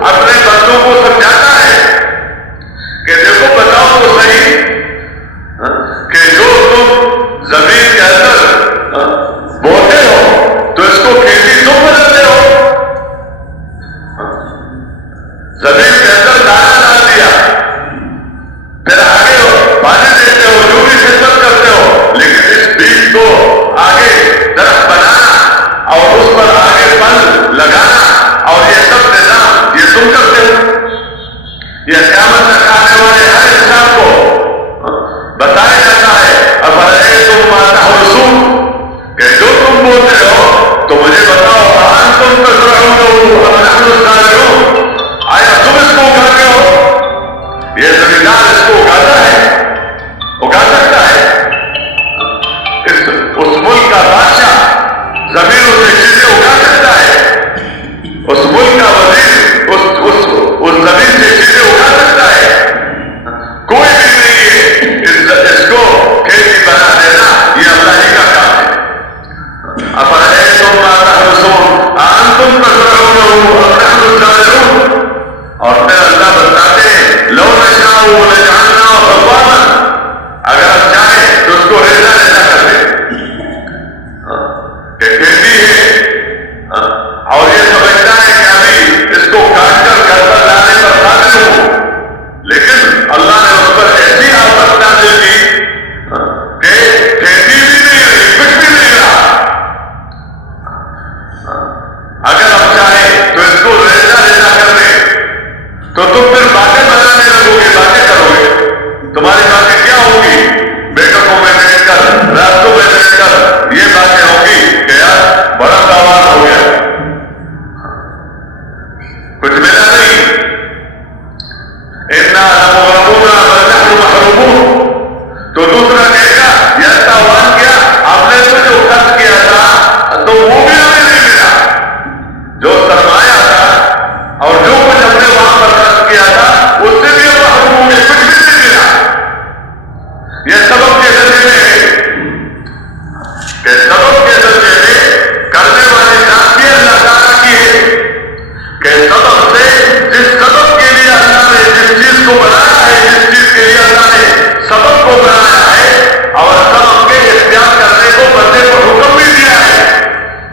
اپنے بندوں کو سمجھاتا ہے کہ دیکھو بتاؤ تو صحیح کہ جو تم زمین کے اندر بوتے ہو تو اس کو کھیتی تم بدلتے ہو. زمین کے اندر دانا ڈال دیا، پھر آگے ہو پانی دیتے ہو، جو بھی خدمت کرتے ہو، لیکن اس بیج کو آگے درخت بنانا اور اس پر آگے پھل لگانا اور یہ سب نظام یہ تم کرتے ہو. یہ قیامت تک آنے والے ہر انسان کو بتایا جاتا ہے افرأیتم ما تحرثون کہ جو تم بولتے ہو تو مجھے بتاؤ أأنتم تزرعونه أم نحن الزارعون. آیا تم اس کو اگاتے ہو؟ یہ زمیندار اس کو اگاتا ہے، اگا سکتا ہے. اس ملک کا بادشاہ زمینوں سے چیزیں اگا سکتا ہے، اس ملک کا وزیر اس زمین سے چیزیں اگا سکتا ہے. کوئی بھی نہیں ہے اس کو کھیتی بنا دینا، یہ اللہ ہی کا کام ہے. أفرأيتم ما تحرثون أأنتم تزرعونه أم نحن الزارعون. اور پھر اللہ بتاتے ہیں لو نشاء لجعلناه حطاما، اگر ہم چاہیں تو اس کو ریزا ریزا کر دیں کہ کھیتی ہے اور یہ سمجھتا ہے کہ ابھی اس کو کاٹ کر گھر پر لانے پر قادر ہوں، لیکن اللہ نے اس پر ایسی آفت نازل کی کہ کھیتی بھی نہیں رہی، کچھ بھی نہیں رہا. اگر ہم چاہیں تو اس کو ریزا ریزا کر دیں تو تم پھر باتیں بنانے لگو گے، باتیں کرو گے. تمہاری باتیں کیا ہوگی؟ بیٹھکوں میں بیٹھ کر، راستوں میں بیٹھ کر یہ باتیں ہوگی کہ یار بڑا تاوان ہو گیا، کچھ ملا نہیں. اِنَّا لَمُغْرَمُونَ بَلْ نَحْنُ مَحْرُومُونَ. تو دوسرا کہے گا یہ تاوان کیا، آپ نے تو جو خرچ کیا تھا تو وہ بھی ہمیں نہیں ملا، جو سرمایہ تھا اور جو کچھ ہم نے وہاں پر خرچ کیا تھا اس سے بھی ہم محروم ہوں گے، کچھ بھی نہیں ملا. یہ سبب کے ذریعے میں کہ سبب کے ذریعے میں کرنے والی ذات بھی اللہ تعالیٰ کی ہے کہ سبب سے جس سبب کے لیے اللہ نے جس چیز کو بنایا ہے، جس چیز کے لیے اللہ نے سبب کو بنایا ہے اور سبب کے اختیار کرنے کو بندے کو حکم بھی دیا ہے،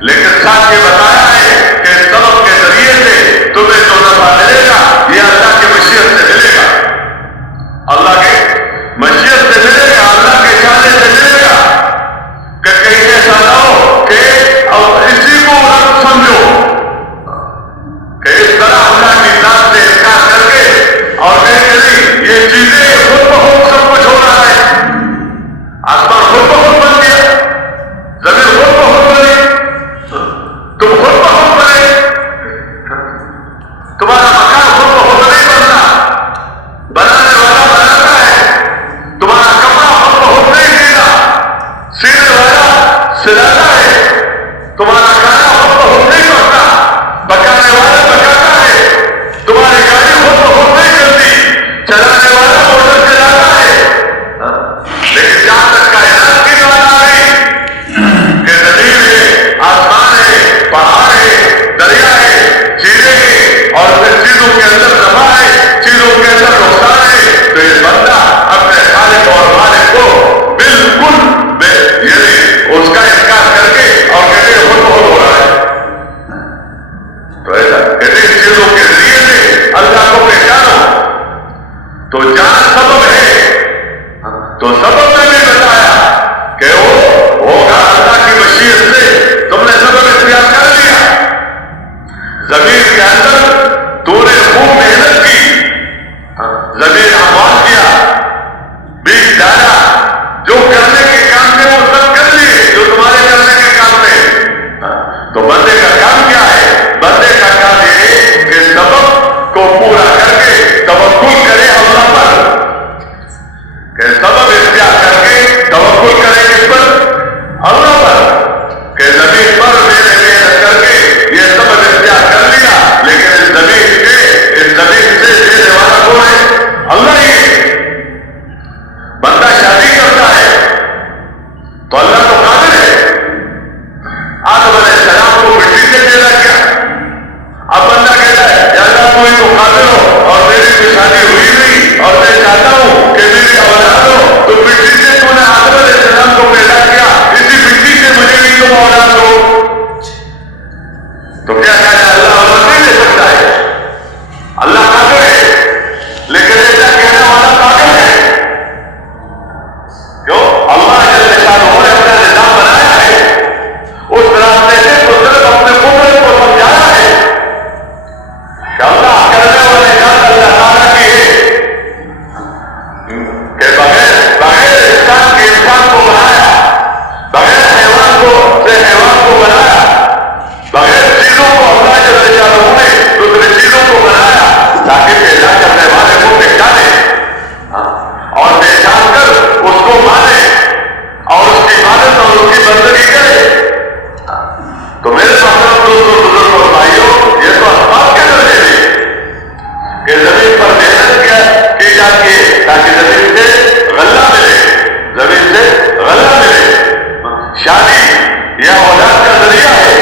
لیکن ساتھ یہ بتایا ہے کہ سبب کے ذریعے سے تمہیں جو نفع ملے گا یہ اللہ کی مشیت سے ملے گا، اللہ کے مشیت سے ملے گا، اللہ کے چاہنے سے ملے گا. کہ کہیں ایسا نہ ہو کہ زمین کے اندر تو نے خوب محنت کی، زمین آباد کیا، بیج ڈالا، جو کرنے کے کام تھے وہ سب کر لیے، جو تمہارے کرنے کے کام تھے۔ تو بندے کا کام کیا ہے؟ بندے کا کام یہ ہے کہ سبب کو پورا کر کے توکل کرے اللہ پر، کہ سبب اختیار کر کے توکل کرے کس پر؟ اللہ پر، کہ زمین پر میں نے محنت کر کے یہ سبب اختیار کر لیا، لیکن اس زمین سے دینے والا کون ہے؟ اللہ ہی ہے۔ بندہ شادی کرتا ہے تو اللہ تو قادر ہے، آدم علیہ السلام کو مٹی سے دینا کیا؟ اب بندہ کہتا ہے یا اللہ کوئی تو قادر ہو اور میری بھی شادی ہوئی نہیں اور میں چاہتا ہوں کہ میری اولاد ہو، تو مٹی سے تو نے آدم علیہ السلام کو پیدا کیا، اسی مٹی سے مجھے بھی تم اولاد ہو، تو کیا کہنا اللہ اولاد نہیں دے سکتا ہے؟ اللہ قادر ہے، لیکن ایسا کہنے والا پاگل ہے۔ کیوں؟ اللہ جل شانہ نے اپنا نظام بنایا ہے، اس راستے سے تو صرف اپنے قدرت کو سمجھانا ہے کہ اللہ کرنے والے ذات اللہ تعالیٰ کی ہے، کہ بغیر انسان کے انسان کو بنایا، بغیر حیوان کو بنایا، بغیر چیزوں کو اللہ جل شانہ نے دوسری چیزوں کو بنایا تاکہ پیدا کرنے والے کو پہچانے اور پہچان کر اس کو مانے اور اس کی عبادت اور اس کی بندگی کرے۔ تو میرے محترم دوستوں، بزرگوں اور بھائیوں، یہ تو اسباب کے درجے میں کہ زمین پر محنت کی جاتی ہے تاکہ زمین سے غلہ ملے، شادی یہ اولاد کا ذریعہ ہے،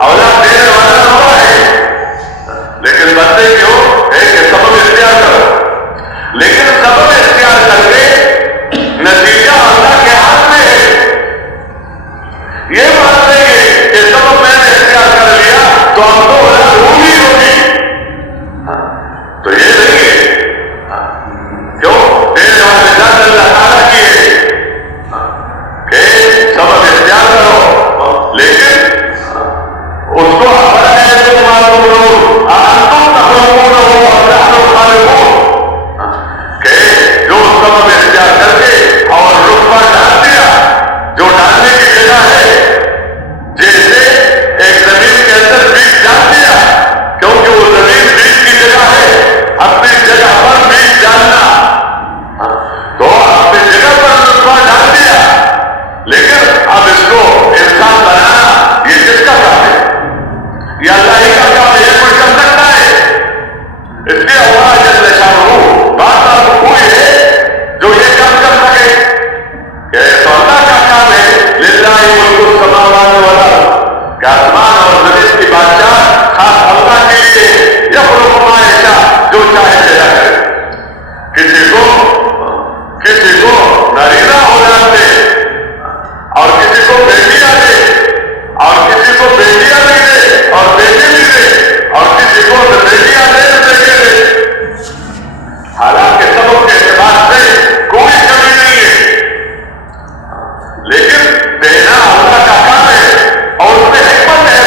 اولاد دینے والا اللہ ہے، لیکن بندے کیوں ہے کہ سبب اختیار کرو، لیکن سبب اختیار کر کے نتیجہ اللہ کے ہاتھ میں ہے۔ یہ بات نہیں ہے کہ سبب میں نے اختیار کر لیا تو اب تو اولاد ہوگی، تو یہ نہیں ہے، کیوں؟ دینے والے ذات اللہ تعالیٰ کی ہے کہ سبب اختیار کرو، لیکن اس کو اپنا ہے تم معلوم ہو انتم تخلقونہ اور نحن خالقون، کہ جو سبب اختیار کر کے اور رتبہ ڈال دیا جو ڈالنے کی جگہ ہے، جیسے ایک زمین کے اندر بیج ڈال دیا، کیونکہ وہ زمین بیج کی جگہ ہے، اپنی جگہ پر بیج ڈالنا، تو اپنی جگہ پر رتبہ ڈال دیا، لیکن اب اس کو انسان بنانا یہ کس کا کام ہے؟ یہ اللہ ہی کا کام ہے، یہ کوئی کر سکتا ہے؟ اس لیے اللہ جل شانہ بات کوئی ہے جو یہ کام کر سکے کہ تو اللہ کا کام ہے، للہ ملک السماوات والارض، کہ آسمان اور زمین کی بادشاہ خاص اللہ کے لیے، یخلق ما یشاء، جو چاہے پیدا کرے، کسی کو نارینہ اولاد دے اور کسی کو بیٹیاں دے اور کسی کو بیٹیاں نہیں دے اور بیٹے بھی دے اور کسی کو بیٹیاں دے تو بیٹے دے، حالانکہ سبب کے اعتبار سے کوئی کمی نہیں ہے، لیکن دینا اللہ کا کام ہے اور اس میں حکمت ہے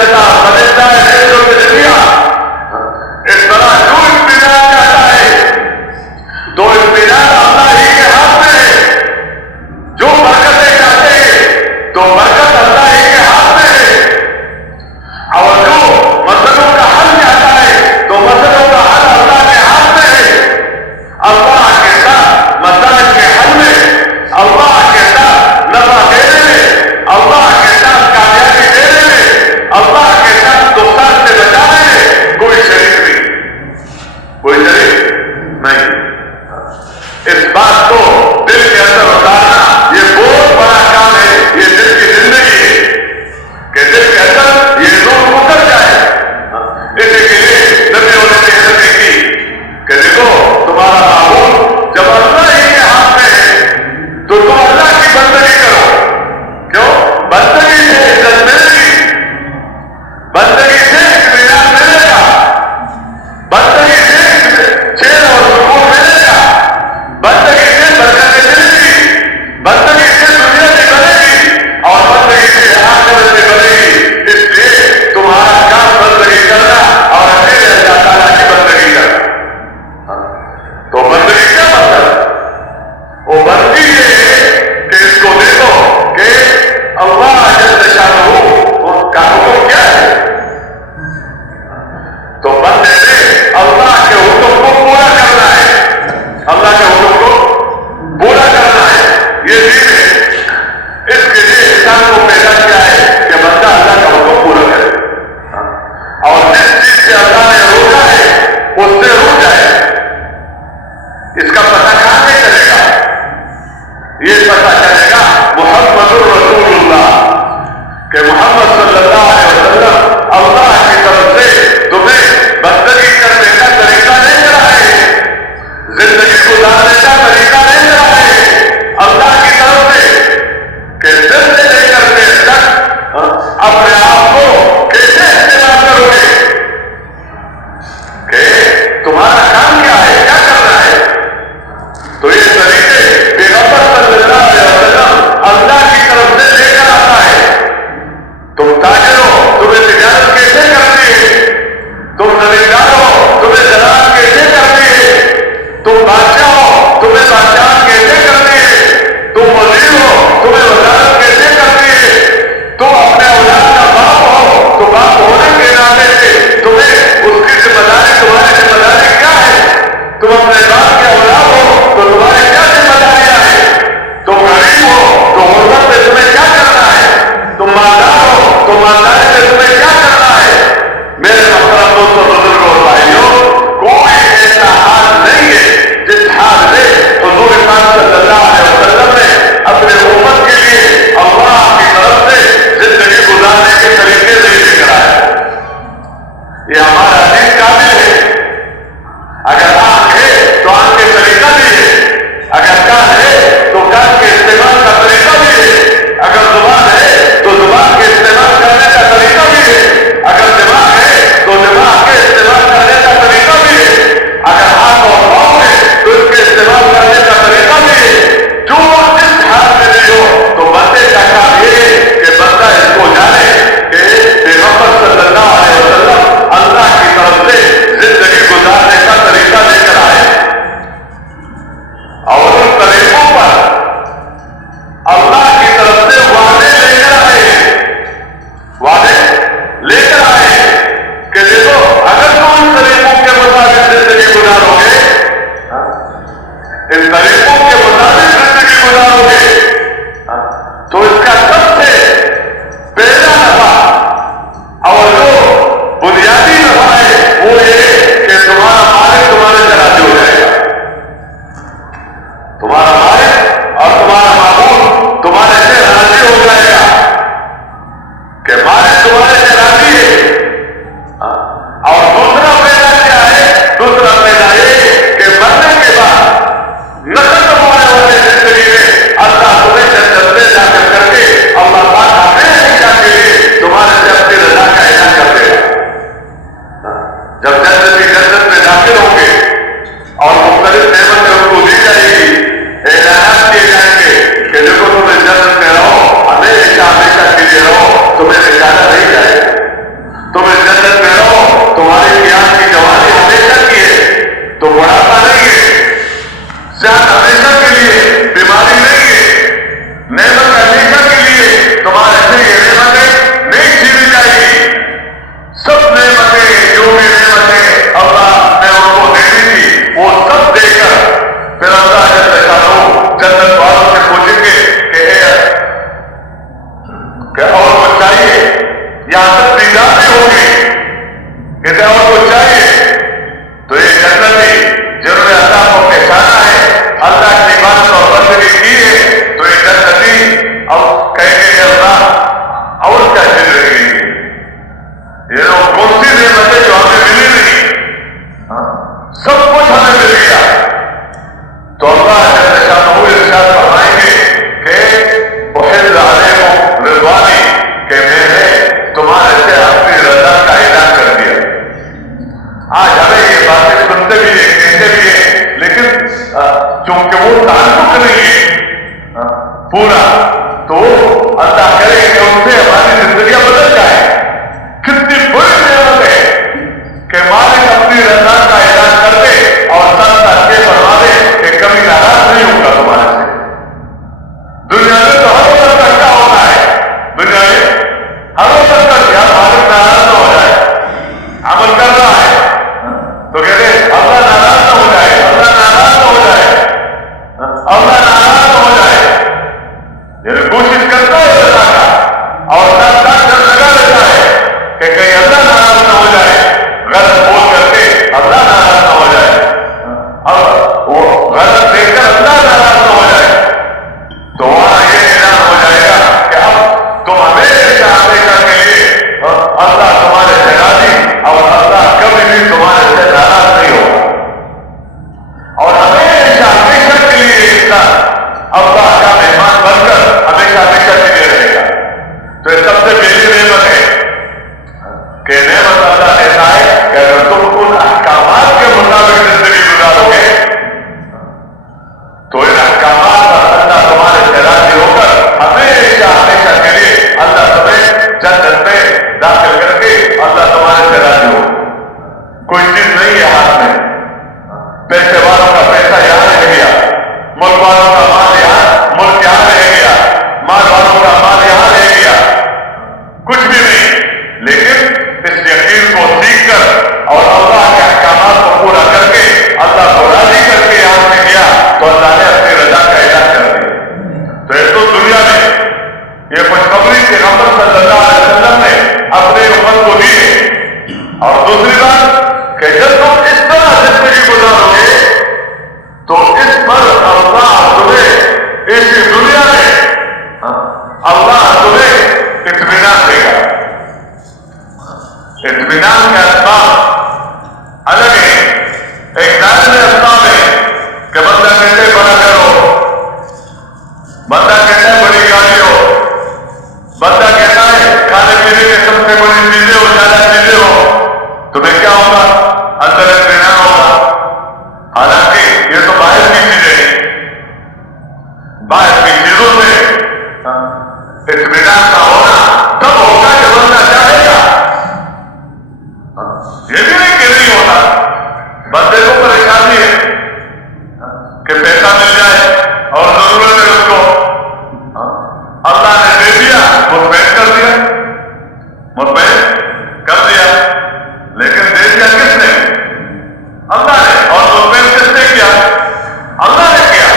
جیسا سمجھتا ہے رزق میں دنیا، اس طرح جو اطمینان چاہتا ہے تو اطمینان اللہ ہی کے ہاتھ میں ہے، جو برکتیں چاہتے ہیں تو برکت اللہ ہی کے ہاتھ میں ہے، اور جو مسئلوں کا حل چاہتا ہے تو مسئلوں کا حل اللہ کے ہاتھ میں ہے۔ اللہ کے ساتھ مسائل کے حل میں، اللہ کے ساتھ نفع دینے میں، اللہ کے ساتھ کامیابی دینے میں، اللہ کے ساتھ نقصان سے بچانے میں کوئی شریک نہیں، کوئی شریک نہیں۔ اس بات کو دل کے اندر اتارنا یہ بہت بڑا کام ہے، یہ دل کی زندگی ہے کہ دل کے اندر یہ نور اتر یہاں تک دیدار بھی ہو گئی. کہتے اور کچھ چاہیے تو یہ جنتی جنہوں نے اللہ کو پہچانا ہے, اللہ کی بات اور بندگی کی ہے, تو یہ جنتی اب کہیں گے اللہ اور کیا زندگی ہے, یہ لوگ کون سی نعمت ہے جو ہمیں ملی نہیں, سب کچھ ہمیں مل گیا. تو اللہ جل شانہ ارشاد فرمائیں گے کہ احل علیکم رضوانی, کہ میں نے تمہارے سے اپنی رضا کا اعلان کر دیا. آج ہمیں یہ باتیں سنتے بھی ہیں, کہتے بھی ہیں, لیکن چونکہ وہ تعلق نہیں ہے پورا, تو اللہ کرے کہ ان سے ہماری زندگیاں بدل جائیں. کتنی بڑی نعمت ہے کہ مالک اپنی رضا کا اعلان کر دے اور سب تک کے فرما دے کہ کبھی ناراض نہیں ہوگا تمہارے سے. دنیا میں تو ہر وقت اچھا ہوتا ہے, دنیا میں ہر وقت کا مالک ناراض نہ ہو جائے, عمل کر رہا ہے تو کہتے اللہ ناراض نہ ہو جائے, اللہ ناراض نہ ہو جائے, اللہ ناراض نہ ہو جائے. یہ کوشش کرتا ہے اللہ کا اور ساتھ ساتھ لگا رہتا ہے کہ کہیں اللہ ناراض نہ ہو جائے, غلط بول کر کے اللہ ناراض نہ ہو جائے, اور وہ غلط دیکھ کر اللہ ناراض نہ ہو جائے. تو وہاں یہ اعلان ہو جائے گا کہ اب تم ہمیشہ ہمیشہ کے لیے اللہ تمہارے سے راضی اور اللہ کبھی بھی تمہارے سے ناراض نہیں ہوگا, اور ہمیشہ ہمیشہ کے لیے انسان اللہ کا مہمان بن کر ہمیشہ ہمیشہ کے لیے رہے گا. تو یہ سب سے پہلی نعمت ہے کہ نعمت اللہ دیتا ہے کہ اگر تم ان احکامات کے مطابق زندگی گزارو گے تو ان احکامات پر اللہ تمہارے سے راضی ہو کر ہمیشہ ہمیشہ کے لیے اللہ تمہیں جنت میں داخل کر کے اللہ تمہارے سے راضی ہو. کوئی چیز نہیں ہے ہاتھ میں, پیسے والوں کا پیسہ یہاں رہ گیا, ملک والوں کا مال ملک یہاں رہ گیا, مال والوں کا مال یہاں رہ گیا, کچھ بھی نہیں. لیکن اس یقین کو سیکھ کر اور اللہ کے احکامات کو پورا کر کے اللہ کو راضی کر کے یہاں سے گیا تو اللہ نے اپنی رضا کا اعلان کر دیا. تو یہ تو دنیا میں یہ خوشخبری پیغمبر صلی اللہ علیہ وسلم نے اپنے امت کو دی ہے. اور دوسری بات کہ جب تم اس طرح زندگی گزارو گے تو اس پر اللہ تمہیں اس دنیا میں اللہ تمہیں اطمینان دے گا. اطمینان کا اسباب الگ ہے. ایک ظاہر اسباب ہے کہ بندہ کہتے بڑا گھر ہو, بندہ کہتا ہے بڑی گاڑی ہو, بندہ کہتا ہے کھانے پینے کے سب سے بڑی چیزیں ہو, زیادہ چیزیں ہو, تمہیں کیا ہوگا, اندر اطمینان ہوگا. حالانکہ یہ تو باہر کی چیزیں ہیں, باہر کی چیزوں سے اطمینان کا ہونا تب ہوگا کہ بندہ چاہے گا. یہ بھی نہیں کہ نہیں ہوتا, بندے کو پریشانی ہے کہ پیسہ مل جائے اور ضرورت ہے اس کو, اللہ نے دے دیا, مطمئن کر دیا, مطمئن کر دیا, لیکن دے دیا کس نے, اللہ نے. اور مطمئن کس نے کیا, اللہ نے کیا.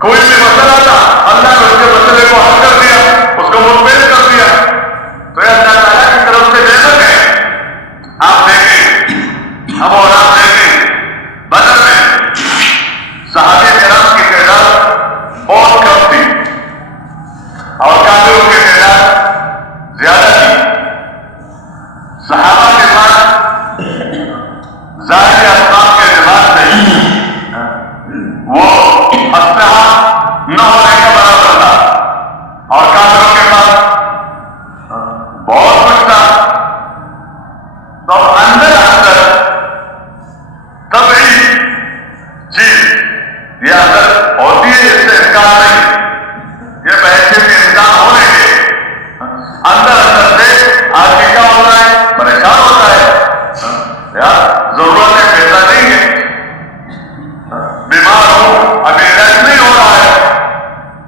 کوئی بھی مسئلہ تھا, اللہ نے اس کے مسئلے کو حل کر دیا, اس کو مطمئن کر دیا. تو یہ اللہ تعالیٰ کی طرف سے نعمت ہے. آپ دیکھیں, ہم اور آپ دیکھیں, بدر میں صحابہ کرام کی تعداد بہت کم تھی اور کافروں کی تعداد زیادہ تھی. صحابہ کے پاس ظاہری اسباب کے اعتبار سے وہ اسلحہ نہ ہونے کا برابر تھا, اور کافروں کے پاس بہت کچھ تھا. تو اندر اندر طبعی چیز یہ اندر ہوتی ہے, اس سے انکار نہیں. یہ بحثیت کے انسان ہونے کے اندر اندر سے آدمی کیا ہوتا ہے, پریشان ہوتا ہے. یار ضرورت ہے, پیسہ نہیں ہے, بیمار ہوں, ابھی علاج نہیں ہو رہا ہے,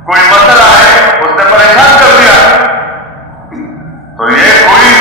کوئی مسئلہ ہے, اس نے پریشان کر دیا. تو یہ کوئی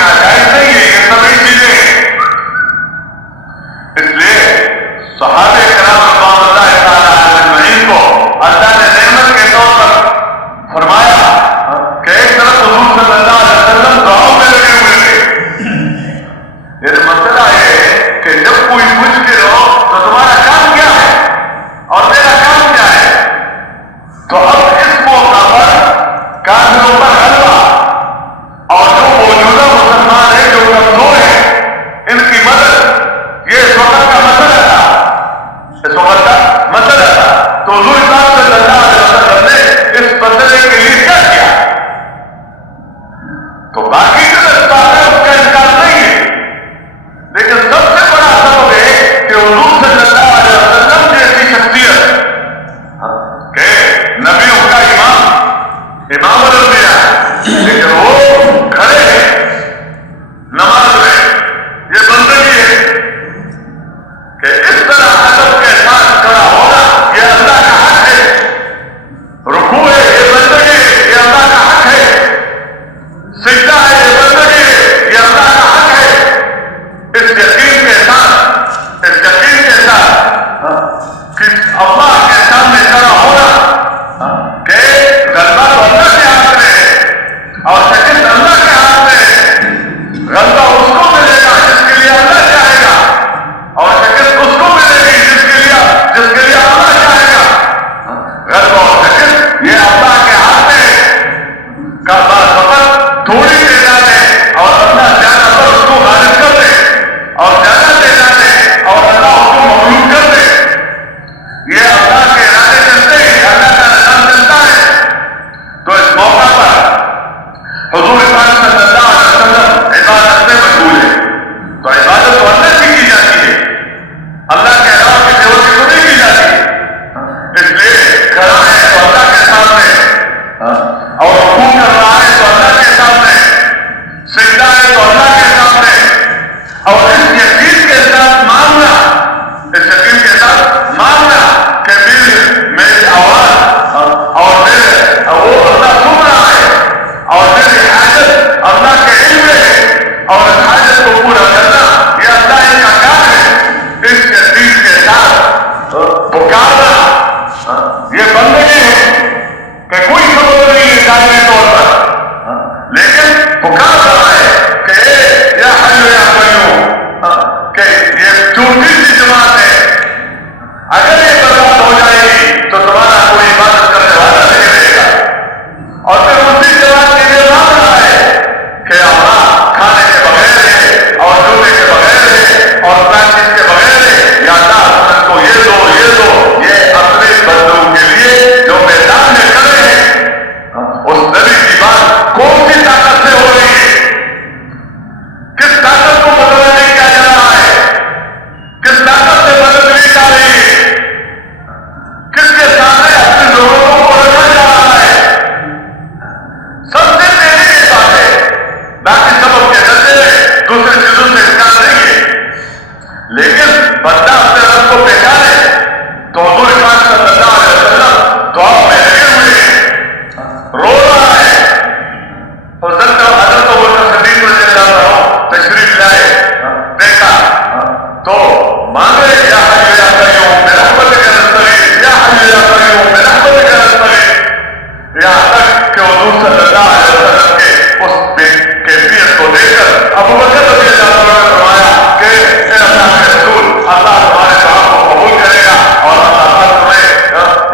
ابو بکر رضی اللہ عنہ نے فرمایا کہ اے اللہ کے رسول، اللہ تمہارے دعا کو قبول کرے گا اور اللہ تعالیٰ تمہیں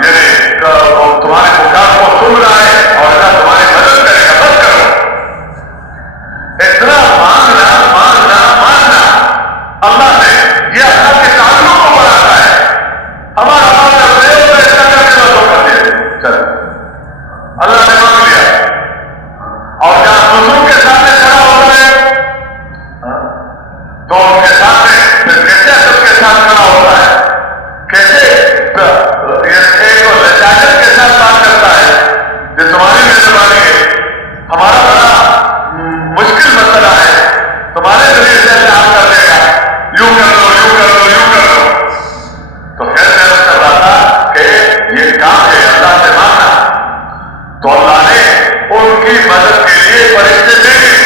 یعنی تمہارے پکار کو سن رہا ہے اور اللہ تمہاری مدد کرے گا، بس کرو۔ اتنا ماننا ماننا ماننا اللہ نے، یہ اللہ کے تعلق کو بڑھاتا ہے۔ ہمارا ماننا پریوگ میں اتنا کرنے کا دھوکہ دے چل اللہ نے مان لیا، اور جہاں دوسروں کے سامنے کھڑا ہوتا ہے تو ان کے سامنے پھر کیسے سب کے ساتھ کھڑا ہوتا ہے، کیسے ایک لجاجت کے ساتھ بات کرتا ہے کہ تمہاری مہربانی ہے، ہمارا بڑا مشکل مسئلہ ہے، تمہارے ذریعے سے اللہ حل کر دے گا، یوں کر لو یوں کر لو یوں کر لو۔ تو خیر میں عرض کر رہا تھا کہ یہ کام ہے اللہ سے مانگنا، تو اللہ نے ان کی مدد کے لیے فرشتے بھیجے۔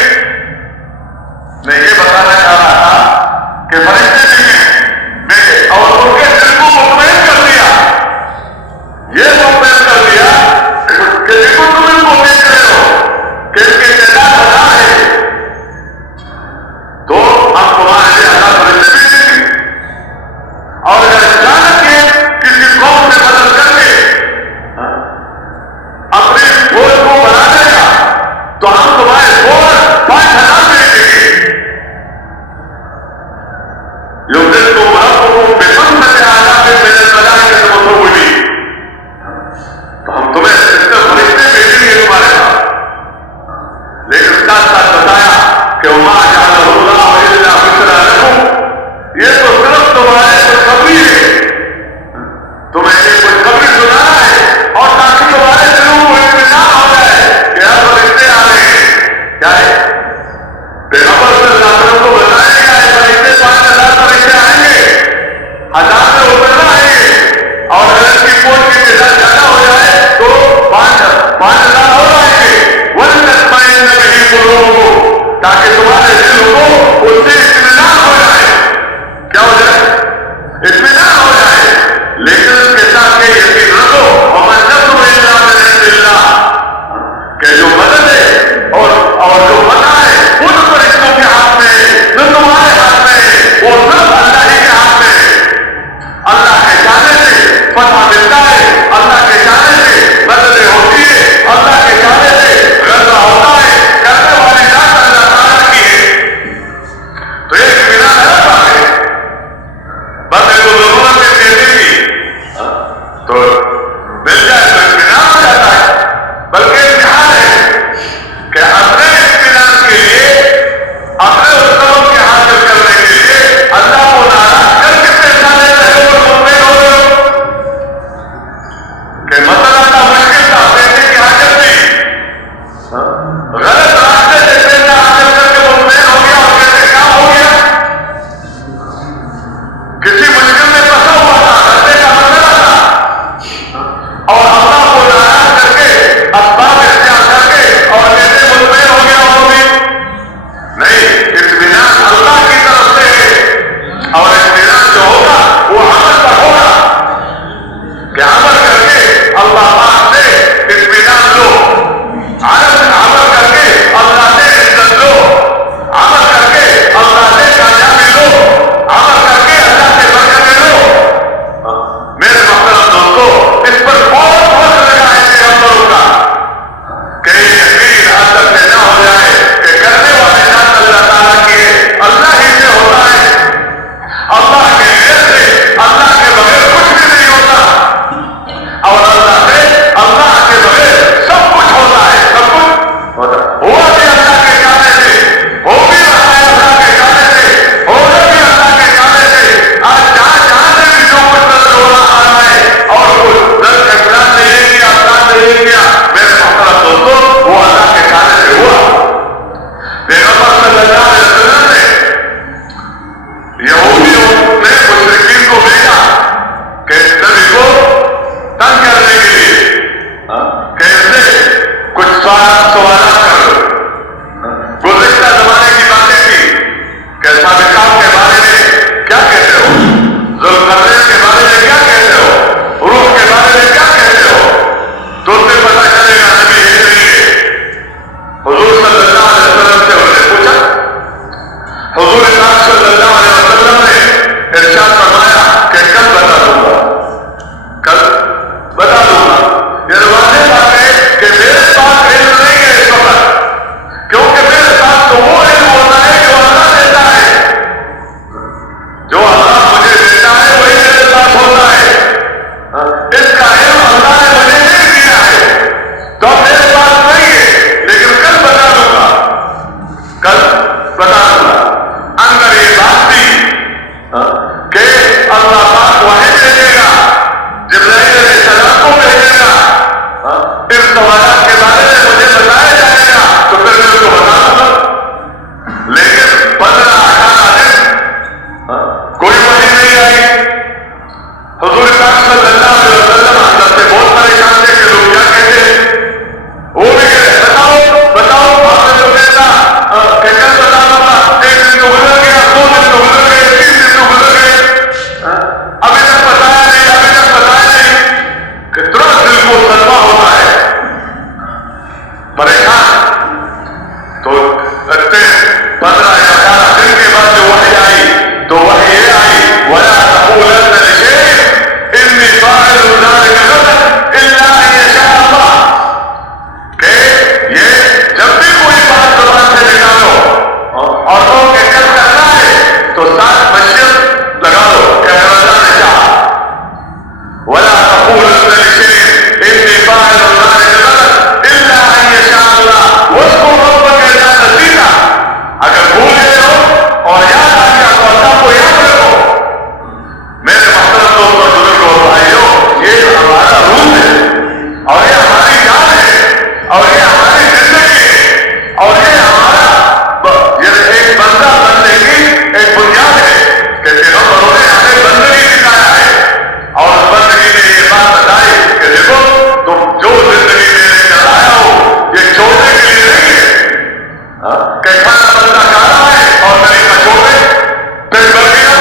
میں یہ بتانا چاہ رہا تھا کہ فرشتے بھیجے اور ان کے دل کو مطمئن کر دیا، یہ مطمئن کر دیا کہ دیکھو تم ان کو دیکھ رہے ہو کہ ان کے تعداد 1000 ہے، تو ہم تمہارے لیے اللہ فرشتے بھیجیں گے، اور اگر اچانک کے کسی قوم سے مدد کر کے اپنی فوج کو بنا دے گا تو ہم تمہارے فوج 5000 بھیجیں گے۔ يمددكم ربكم بخمسة آلاف من الملائكة مسومين، تو ہم تمہیں اتنے فرشتے بھیجیں گے تمہارے ساتھ۔ لیکن ساتھ ساتھ بتایا کہ وما جعله الله إلا بشرى لكم، یہ تو صرف تمہارے خوشخبری ہے، تمہیں یہ خوشخبری سنانا ہے اور تاکہ تمہارے دلوں کو اطمینان ہو جائے کہ اب فرشتے آ رہے ہیں۔ کیا ہے؟ پیغمبر صلی اللہ علیہ وسلم کو بتایا گیا ہے فرشتے 5000 فرشتے آئیں گے، 1000 سے اوپر نہ آئیں گے، اور اگر اس کی فوج کی تعداد زیادہ ہو جائے تو 5000 اور آئیں گے، وَلْتَطْمَئِنَّ بِهِ قُلُوبُكُمْ، تاکہ تمہارے دلوں کو اس سے اطمینان ہو جائے۔ کیا ہو جائے؟ اطمینان ہو جائے۔ لیکن اس کے ساتھ یہ یقین رکھو وَمَن نَصْرُ إِلَّا مِنْ عِندِ اللَّهِ، کہ جو مدد ہے اور جو فتح ہے ان فرشتوں کے ہاتھ میں ہے، نہ تمہارے ہاتھ میں ہے، وہ صرف اللہ ہی کے ہاتھ میں ہے۔ اللہ کے جانے سے فتح ملتا ہے، اللہ کے جانے سے مدد ہوتی ہے، اللہ کے جانے سے غلبہ ہوتا ہے، کرنے والی ذات اللہ تعالیٰ کی ہے۔ تو ایک اطمینان ہے بات ہے، بندے کو ضرورت ہے دینے کی تو مل جائے تو اطمینان ہو جاتا ہے، بلکہ امتحان ہے کہ اپنے اطمینان کے لیے، اپنے استعمال کے حاصل کرنے کے لیے اللہ کو ناراض کر کے پیسہ لے رہے ہو اور مطمئن ہو رہے ہو کہ مسئلہ کا مشکل تھا، پیسے کی حاجت نہیں، غلط راستے سے پیسہ حاصل کر کے مطمئن ہو گیا اور کیسے کام ہو گیا، کسی مشکل میں پھنسا ہوا تھا، راستے کا مسئلہ تھا، اور اللہ کو ناراض کر کے اسباب اختیار کر کے اور کیسے مطمئن ہو گیا وہ بھی نہیں۔ اطمینان اللہ کی طرف سے ہے، اور اطمینان جو ہوگا وہ عمل پر ہوگا کہ عمل کر کے اللہ پاک سے اطمینان لو، عمل کر کے اللہ سے عزت لو، عمل کر کے اللہ سے کامیابی لو، عمل کر کے اللہ سے برکتیں لو۔ میرے محترم دوستو، اس پر بہت لگا ہے پیغمبروں کا کہ یقین حاصل میں نہ ہو جائے کہ کرنے والے ذات اللہ تعالیٰ کی ہے، اللہ ہی سے ہوتا ہے، اللہ کے غیر سے، اللہ کے بغیر کچھ بھی نہیں ہوتا، اور اللہ سے، اللہ کے بغیر سب کچھ ہوتا ہے، سب کچھ ہوتا ہوا بھی اللہ کے جانے سے، ہو بھی رہا ہے اللہ کے جانے سے، ہونا بھی اللہ کے جانے سے۔ آج جہاں سے بھی جو کچھ نظر ہو رہا ہے اور کچھ فلان نے یہ کیا، فلان نے یہ کیا، میرے محترم دوستو وہ اللہ کے جانے سے ہوا۔ پیغمبر صلی اللہ علیہ وسلم نے یہودیوں نے مشرکین کو بھیجا کہ نبی کو تنگ کرنے کے لیے کہ اس سے کچھ سوالات کرو۔ گزشتہ زمانے کی باتیں تھی کہ سابقات کے بارے میں کیا کہتے ہو، ذوالقرنین کے بارے میں کیا کہتے ہو، روح کے بارے میں کیا کہتے ہو، تو اس سے پتہ چلے گا نبی ہے نہیں ہے۔ حضور صلی اللہ علیہ وسلم سے انہوں نے پوچھا بتا دوں اندر یہ بات تھی کہ اللہ پاک وحی بھیجے گا، جبرائیل علیہ السلام کو بھیجے گا، ان سوالات کے بارے میں مجھے بتایا جائے گا تو پھر میں اس کو بتا دوں گا۔ لیکن 15-18 دن کوئی وحی نہیں آئی۔ حضور پاک صلی اللہ علیہ وسلم اندر سے بہت پریشان تھے کہ لوگ کیا کہتے، وہ بھی کہتے بتاؤ آپ نے تو کہتا کہ کل بتا دوں گا، 1 دن تو گزر گیا، 2 دن تو گزر گئے، 3 دن تو گزر گئے، ابھی تک بتایا نہیں کہ ترنت دل کو صدمہ ہوتا ہے، پریشان۔ تو 15 یا 18 دن کے بعد جو وحی آئی تو وحی یہ آئی وَلَا تَقُولَنَّ لِشَيْءٍ إِنِّي فَاعِلٌ ذَلِكَ غَدًا إِلَّا أَن يَشَاءَ اللَّهُ، کہ یہ جب بھی کوئی بات زبان سے نکالو اور تو کہ کل کرنا ہے تو ساتھ مشیت لگا دو کہ اگر اللہ نے چاہا۔ وَلَا تَقُولَنَّ لِشَيْءٍ إِنِّي فَاعِلٌ ذَلِكَ غَدًا إِلَّا أَن يَشَاءَ اللَّهُ وَاذْكُرْ رَبَّكَ إِذَا نَسِيتَ، اگر بھول گئے ہو اور یاد آ گیا تو اللہ کو یاد رکھو۔ میرے محترم دوستوں، بزرگوں اور بھائیوں، یہ ہمارا روح ہے اور یہ ہماری جان ہے اور یہ ہماری زندگی ہے اور یہ ہمارا ایک بندہ بننے کی ایک بنیاد ہے کہ پیغمبروں نے ہمیں بندگی سکھایا ہے اور اس بندگی میں یہ بات بتائی کہ دیکھو تم جو زندگی میں لے کر آیا ہو یہ چھوڑنے کے لیے نہیں ہے کہ کھانا بندہ کھا رہا ہے اور طریقہ چھوڑ دے، پھر بڑھ گیا،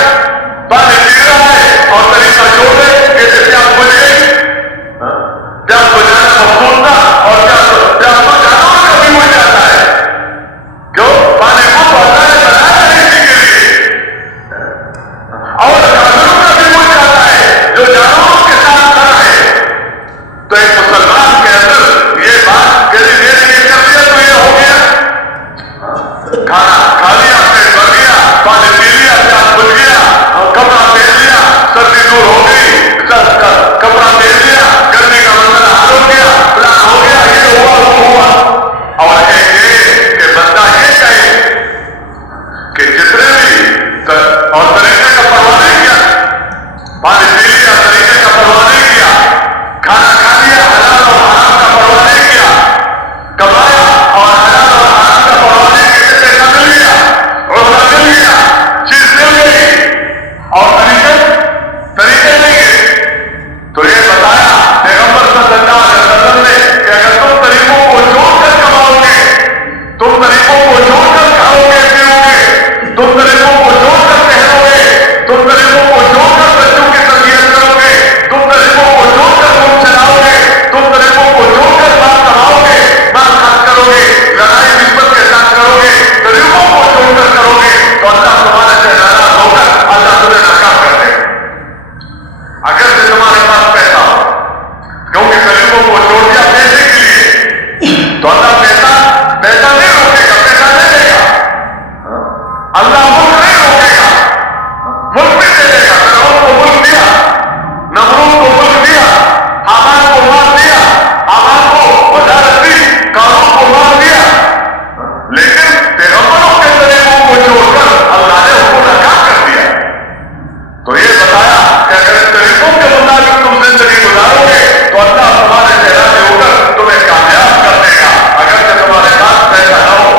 پانی پی رہا ہے اور طریقہ چھوڑ دے، کیسے پیاس بجھ گئی، پیاس بجھانا مقصود تھا اور پیاس بجھانا کا بھی بجھ جاتا ہے، کیوں؟ پانی کو تو اللہ نے بنایا ہے اسی کے لیے، اور جانوروں کا بھی بجھ جاتا ہے جو جانوروں کے ساتھ کھڑا ہے۔ تو ایک مسلمان کے اندر یہ بات کیسے دیر یہ کر دیا تو یہ ہو گیا، کھانا کھا لیا، پیٹ بھر گیا، پانی پی لیا، پیاس بجھ گیا، کپڑا پہن لیا، سردی دور ہو گئی، کپڑا پہن لیا، گرمی کا مسئلہ حل ہو گیا، پلان ہو گیا، یہ ہوا وہ ہوا۔ اور ایک یہ کہ بندہ یہ کہے کہ جتنے بھی اور طریقے کا پرواہ نہیں کیا، پانی پی لیا، طریقے کا پرواہ نہیں کیا، کھانا کھا لیا، حلال اور حرام کا پرواہ نہیں کیا، کمایا اور حلال اور حرام کا پرواہ نہیں کیا، پیسہ مل گیا، عہدہ مل گیا، چیز مل گئی اور طریقے نہیں گئے۔ تو یہ بتایا پیغمبر صلی اللہ علیہ وسلم نے کہ اگر تم طریقوں کو چھوڑ کر کماؤ گے، تم طریقوں کو چھوڑ کر کھاؤ گے پیو گے، تم طریقوں کو چھوڑ کر پہنو گے، تم طریقوں کو چھوڑ کر بچوں کی تربیت کرو گے، تم طریقوں کو چھوڑ کر تم چلاؤ گے، تم طریقوں کو چھوڑ کر مال کماؤ گے، مال خرچ کرو گے، لڑائی نسبت کے ساتھ کرو گے، طریقوں کو چھوڑ کر کرو گے تو اللہ تمہارے سے ناراض ہو کر اللہ تمہیں ناکام کر دے گا۔ اگر سے تمہارے پاس پیسہ ہو، کیونکہ طریقوں کو چھوڑ دیا پیسے کے لیے تو اللہ پیسہ نہیں روکے گا، پیسہ نہیں دے گا، اللہ ملک نہیں روکے گا، ملک بھی دے دے گا۔ فرعون کو ملک دیا، نمرود کو ملک دیا، حامان کو مال دیا، حامان کو وزارت دی، قارون کو مال دیا، لیکن پیغمبروں کے طریقوں کو چھوڑ کر اللہ نے ان کو ناکام کر دیا۔ تو یہ بتایا کہ اگر ان طریقوں کے مطابق تم زندگی گزارو گے تو اللہ تمہارے سے راضی ہو کر تمہیں کامیاب کر دے گا، اگر سے تمہارے پاس پیسہ نہ ہو۔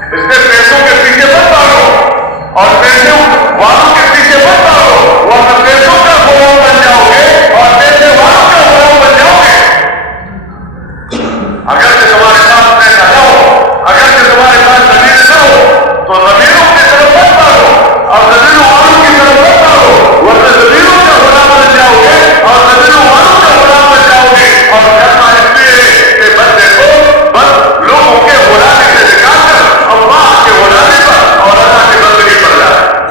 اس لیے پیسوں کے پیچھے مت بھاگو اور پیسے والوں کے پیچھے مت بھاگو، ورنہ پیسوں کا غلام بن جاؤ گے اور پیسے والوں کا غلام بن جاؤ گے۔ اگر سے تمہارے پاس پیسہ نہ ہو، اگر سے تمہارے پاس زمین نہ ہو تو زمینوں کی طرف مت بھاگو اور زمینوں والوں کی طرف مت بھاگو، ورنہ زمینوں کا غلام بن جاؤ گے اور زمینوں والوں کا غلام بن جاؤ گے۔ اور کرنا اس لیے کہ بندے کو بس لوگوں کے غلامی سے نکال کر اللہ کے غلامی پر اور اللہ کی بندگی پر جائے۔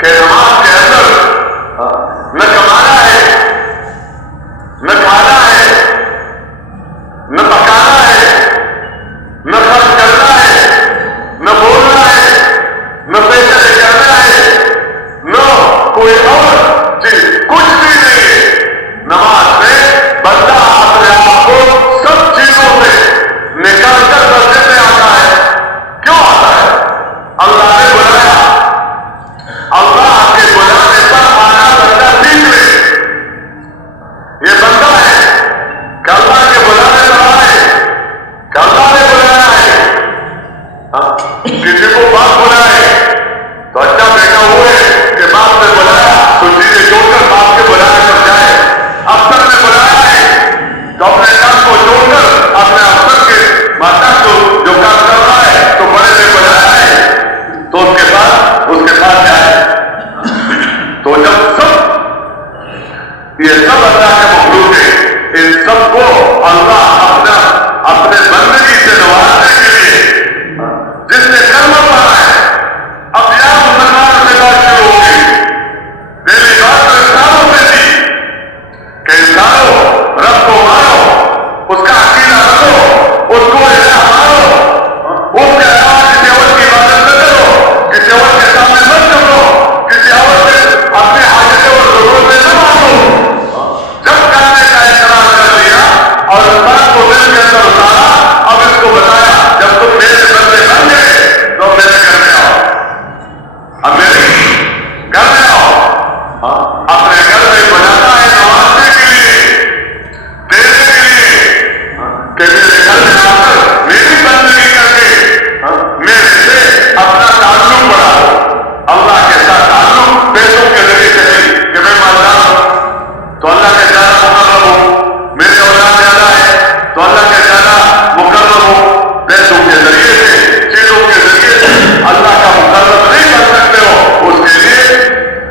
کہ نماز کے اندر نہ کمانا ہے، نہ کھانا ہے، نہ پکانا ہے، نہ خرچ کرنا ہے، نہ بولنا ہے، نہ پیسے لے جانا ہے، نہ کوئی اور چیز، کچھ بھی نہیں ہے۔ نماز میں بندہ اپنے آپ کو سب چیزوں سے نکال کر مسجد میں آتا ہے۔ کیوں آتا ہے؟ اللہ نے بلایا، اللہ کے بلانے پر آنا بندہ سیکھ لے۔ یہ بندہ ہے کہ اللہ کے بلانے پر آئے، کہ اللہ نے بلایا ہے۔ کسی کو باپ بلائے تو اچھا بیٹا ہوئے کہ باپ نے بلایا تو چیزیں چھوڑ کر باپ کے بلانے پر جائے۔ افسر نے بلایا ہے تو اپنے کام کو چھوڑ کر اپنے افسر کے ماتا کو جو کام کر رہا ہے تو بڑے نے بلایا ہے تو اس کے پاس جائے۔ تو جب یہ سب اللہ کے مخلوق ہیں، ان سب کو اللہ اپنے بندگی سے نوازنے کے لیے جس نے کلمہ پڑھا ہے، اب یہاں مسلمانوں سے بات شروع ہو گئی۔ پہلی بات تو انسانوں سے تھی کہ انسانوں رب کو مانو، اس کا عقیدہ رکھو، اس کو الہ مانو، اس کے علاوہ کسی اور کی عبادت نہ کرو، کسی اور کے سامنے مت کرو، کسی اور سے اپنے حاجتیں اور ضرورتیں نہ مانگو۔ جب کرنے کا اقرار کر لیا اور اس بات کو دل کے اندر اتارا، اب اس کو بتایا جب تم میرے بندے بن گئے تو میرے گھر میں آؤ، اب میرے گھر میں آؤ۔ اپنے گھر میں بناتا ہے نوازنے کے لیے، دینے کے لیے، کہ میرے گھر میں آ کر میری بندگی کر کے میرے سے اپنا تعلق بڑھاؤ۔ اللہ کے ساتھ تعلق پیسوں کے ذریعے سے نہیں کہ میں مالدار ہوں تو اللہ کے زیادہ مقرب ہوں، میرے اولاد زیادہ ہے تو اللہ کے زیادہ مقرب ہوں۔ پیسوں کے ذریعے سے، چیزوں کے ذریعے سے اللہ کا مقرب نہیں کر سکتے ہو۔ اس کے لیے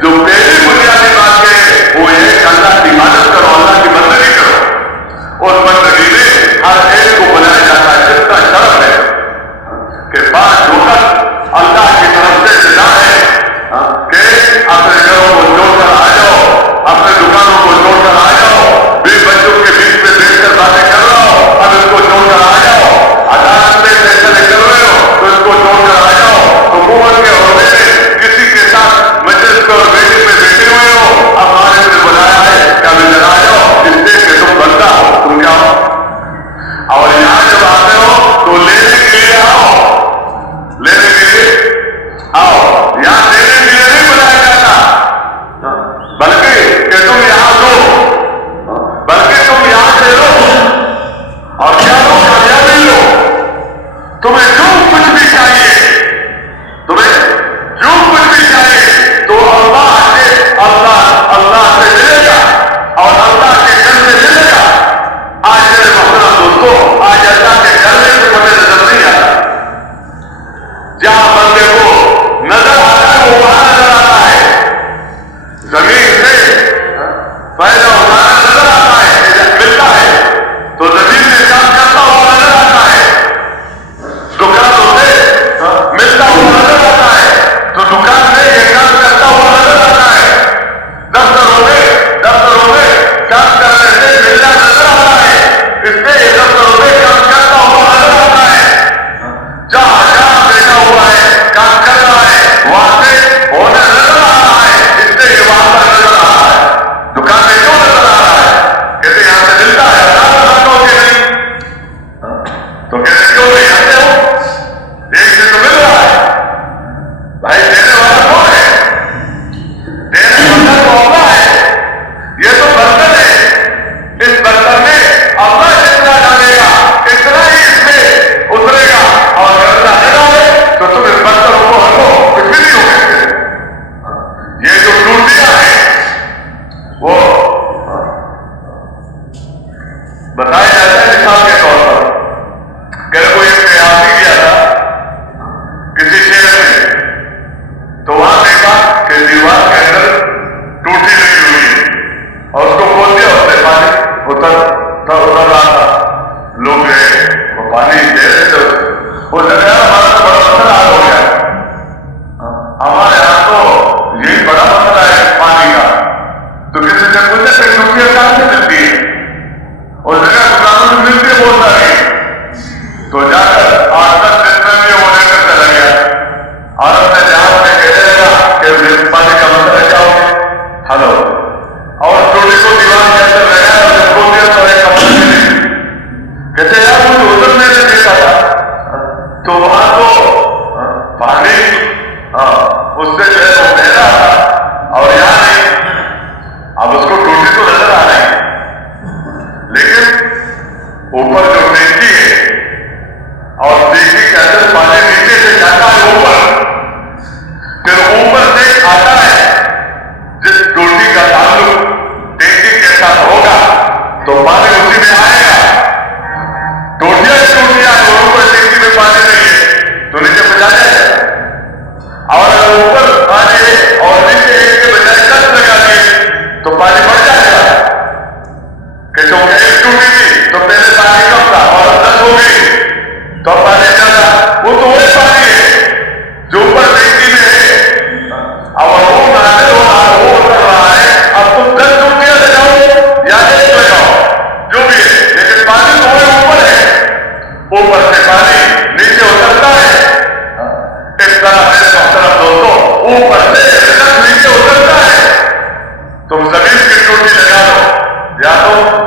جو پہلی بنیادی بات ہے وہ یہ کہ اللہ کی عبادت کرو، اللہ کی بندگی کرو۔ اور بندگی میں ہر ایک کو بنایا جاتا ہے جس کا شرف ہے کہ 5 وقت اللہ کی طرف سے سزا ہے کہ اپنے گھروں کو چھوڑ کر آ جاؤ، اپنے دکانوں کو چھوڑ کر آ جاؤ، بیوی بچوں کے بیچ میں بیٹھ کر باتیں کر رہا ہو، اب اس کو چھوڑ کر آ جاؤ، عدالت میں فیصلے کر رہے ہو تو اس کو چھوڑ کر آ جاؤ، حکومت کے عہدے میں کسی کے ساتھ مجلس اور میٹنگ میں بیٹھے ہوئے ہو، اب مالک نے بلایا ہے کہ اب ادھر آ جاؤ، اس لیے کہ تم بندہ ہو، تم کیا ہو؟ اور یہاں جب آتے ہو تو لینے کے لیے آؤ، لینے کے لیے آؤ، یہاں دینے کے لیے نہیں بلایا جاتا، بلکہ کہ تم یہاں دو، بلکہ تم یہاں سے لو اور کیا لو؟ کامیابی لو۔ تمہیں جو کچھ بھی چاہیے، تمہیں جو کچھ بھی چاہیے تو اللہ سے ملے گا اور اللہ کے گھر سے ملے گا۔ آج میرے محترم دوستوں، آج اللہ کے گھر میں سے مجھے نظر نہیں آتا۔ جہاں بندے کو نظر آتا ہے وہ وہاں نظر آتا ہے، زمین سے پیدا ہونا نظر آتا ہے، جب ملتا ہے تو زمین میں کام کرتا ہوا نظر آتا ہے، دکانوں سے ملتا ہوا نظر آتا ہے تو دکان میں یہ کام کرتا ہوا نظر آتا ہے، دفتروں میں کام کرنے سے ملنا نظر آتا ہے، اس سے یہ دفتروں میں کام کرتا ہوا نظر آتا ہے، جہاں بیٹھا ہوا ہے کام کر رہا ہے وہاں سے ہونا نظر آ رہا ہے، اس سے یہ وہاں پر نظر آ رہا ہے۔ دکان میں کیوں نظر اوپر سے پانی نیچے اترتا ہے، اس طرح سے محترم دوستوں اوپر سے رزق نیچے اترتا ہے. تم زمین کی ٹوٹی لگا دو یا تو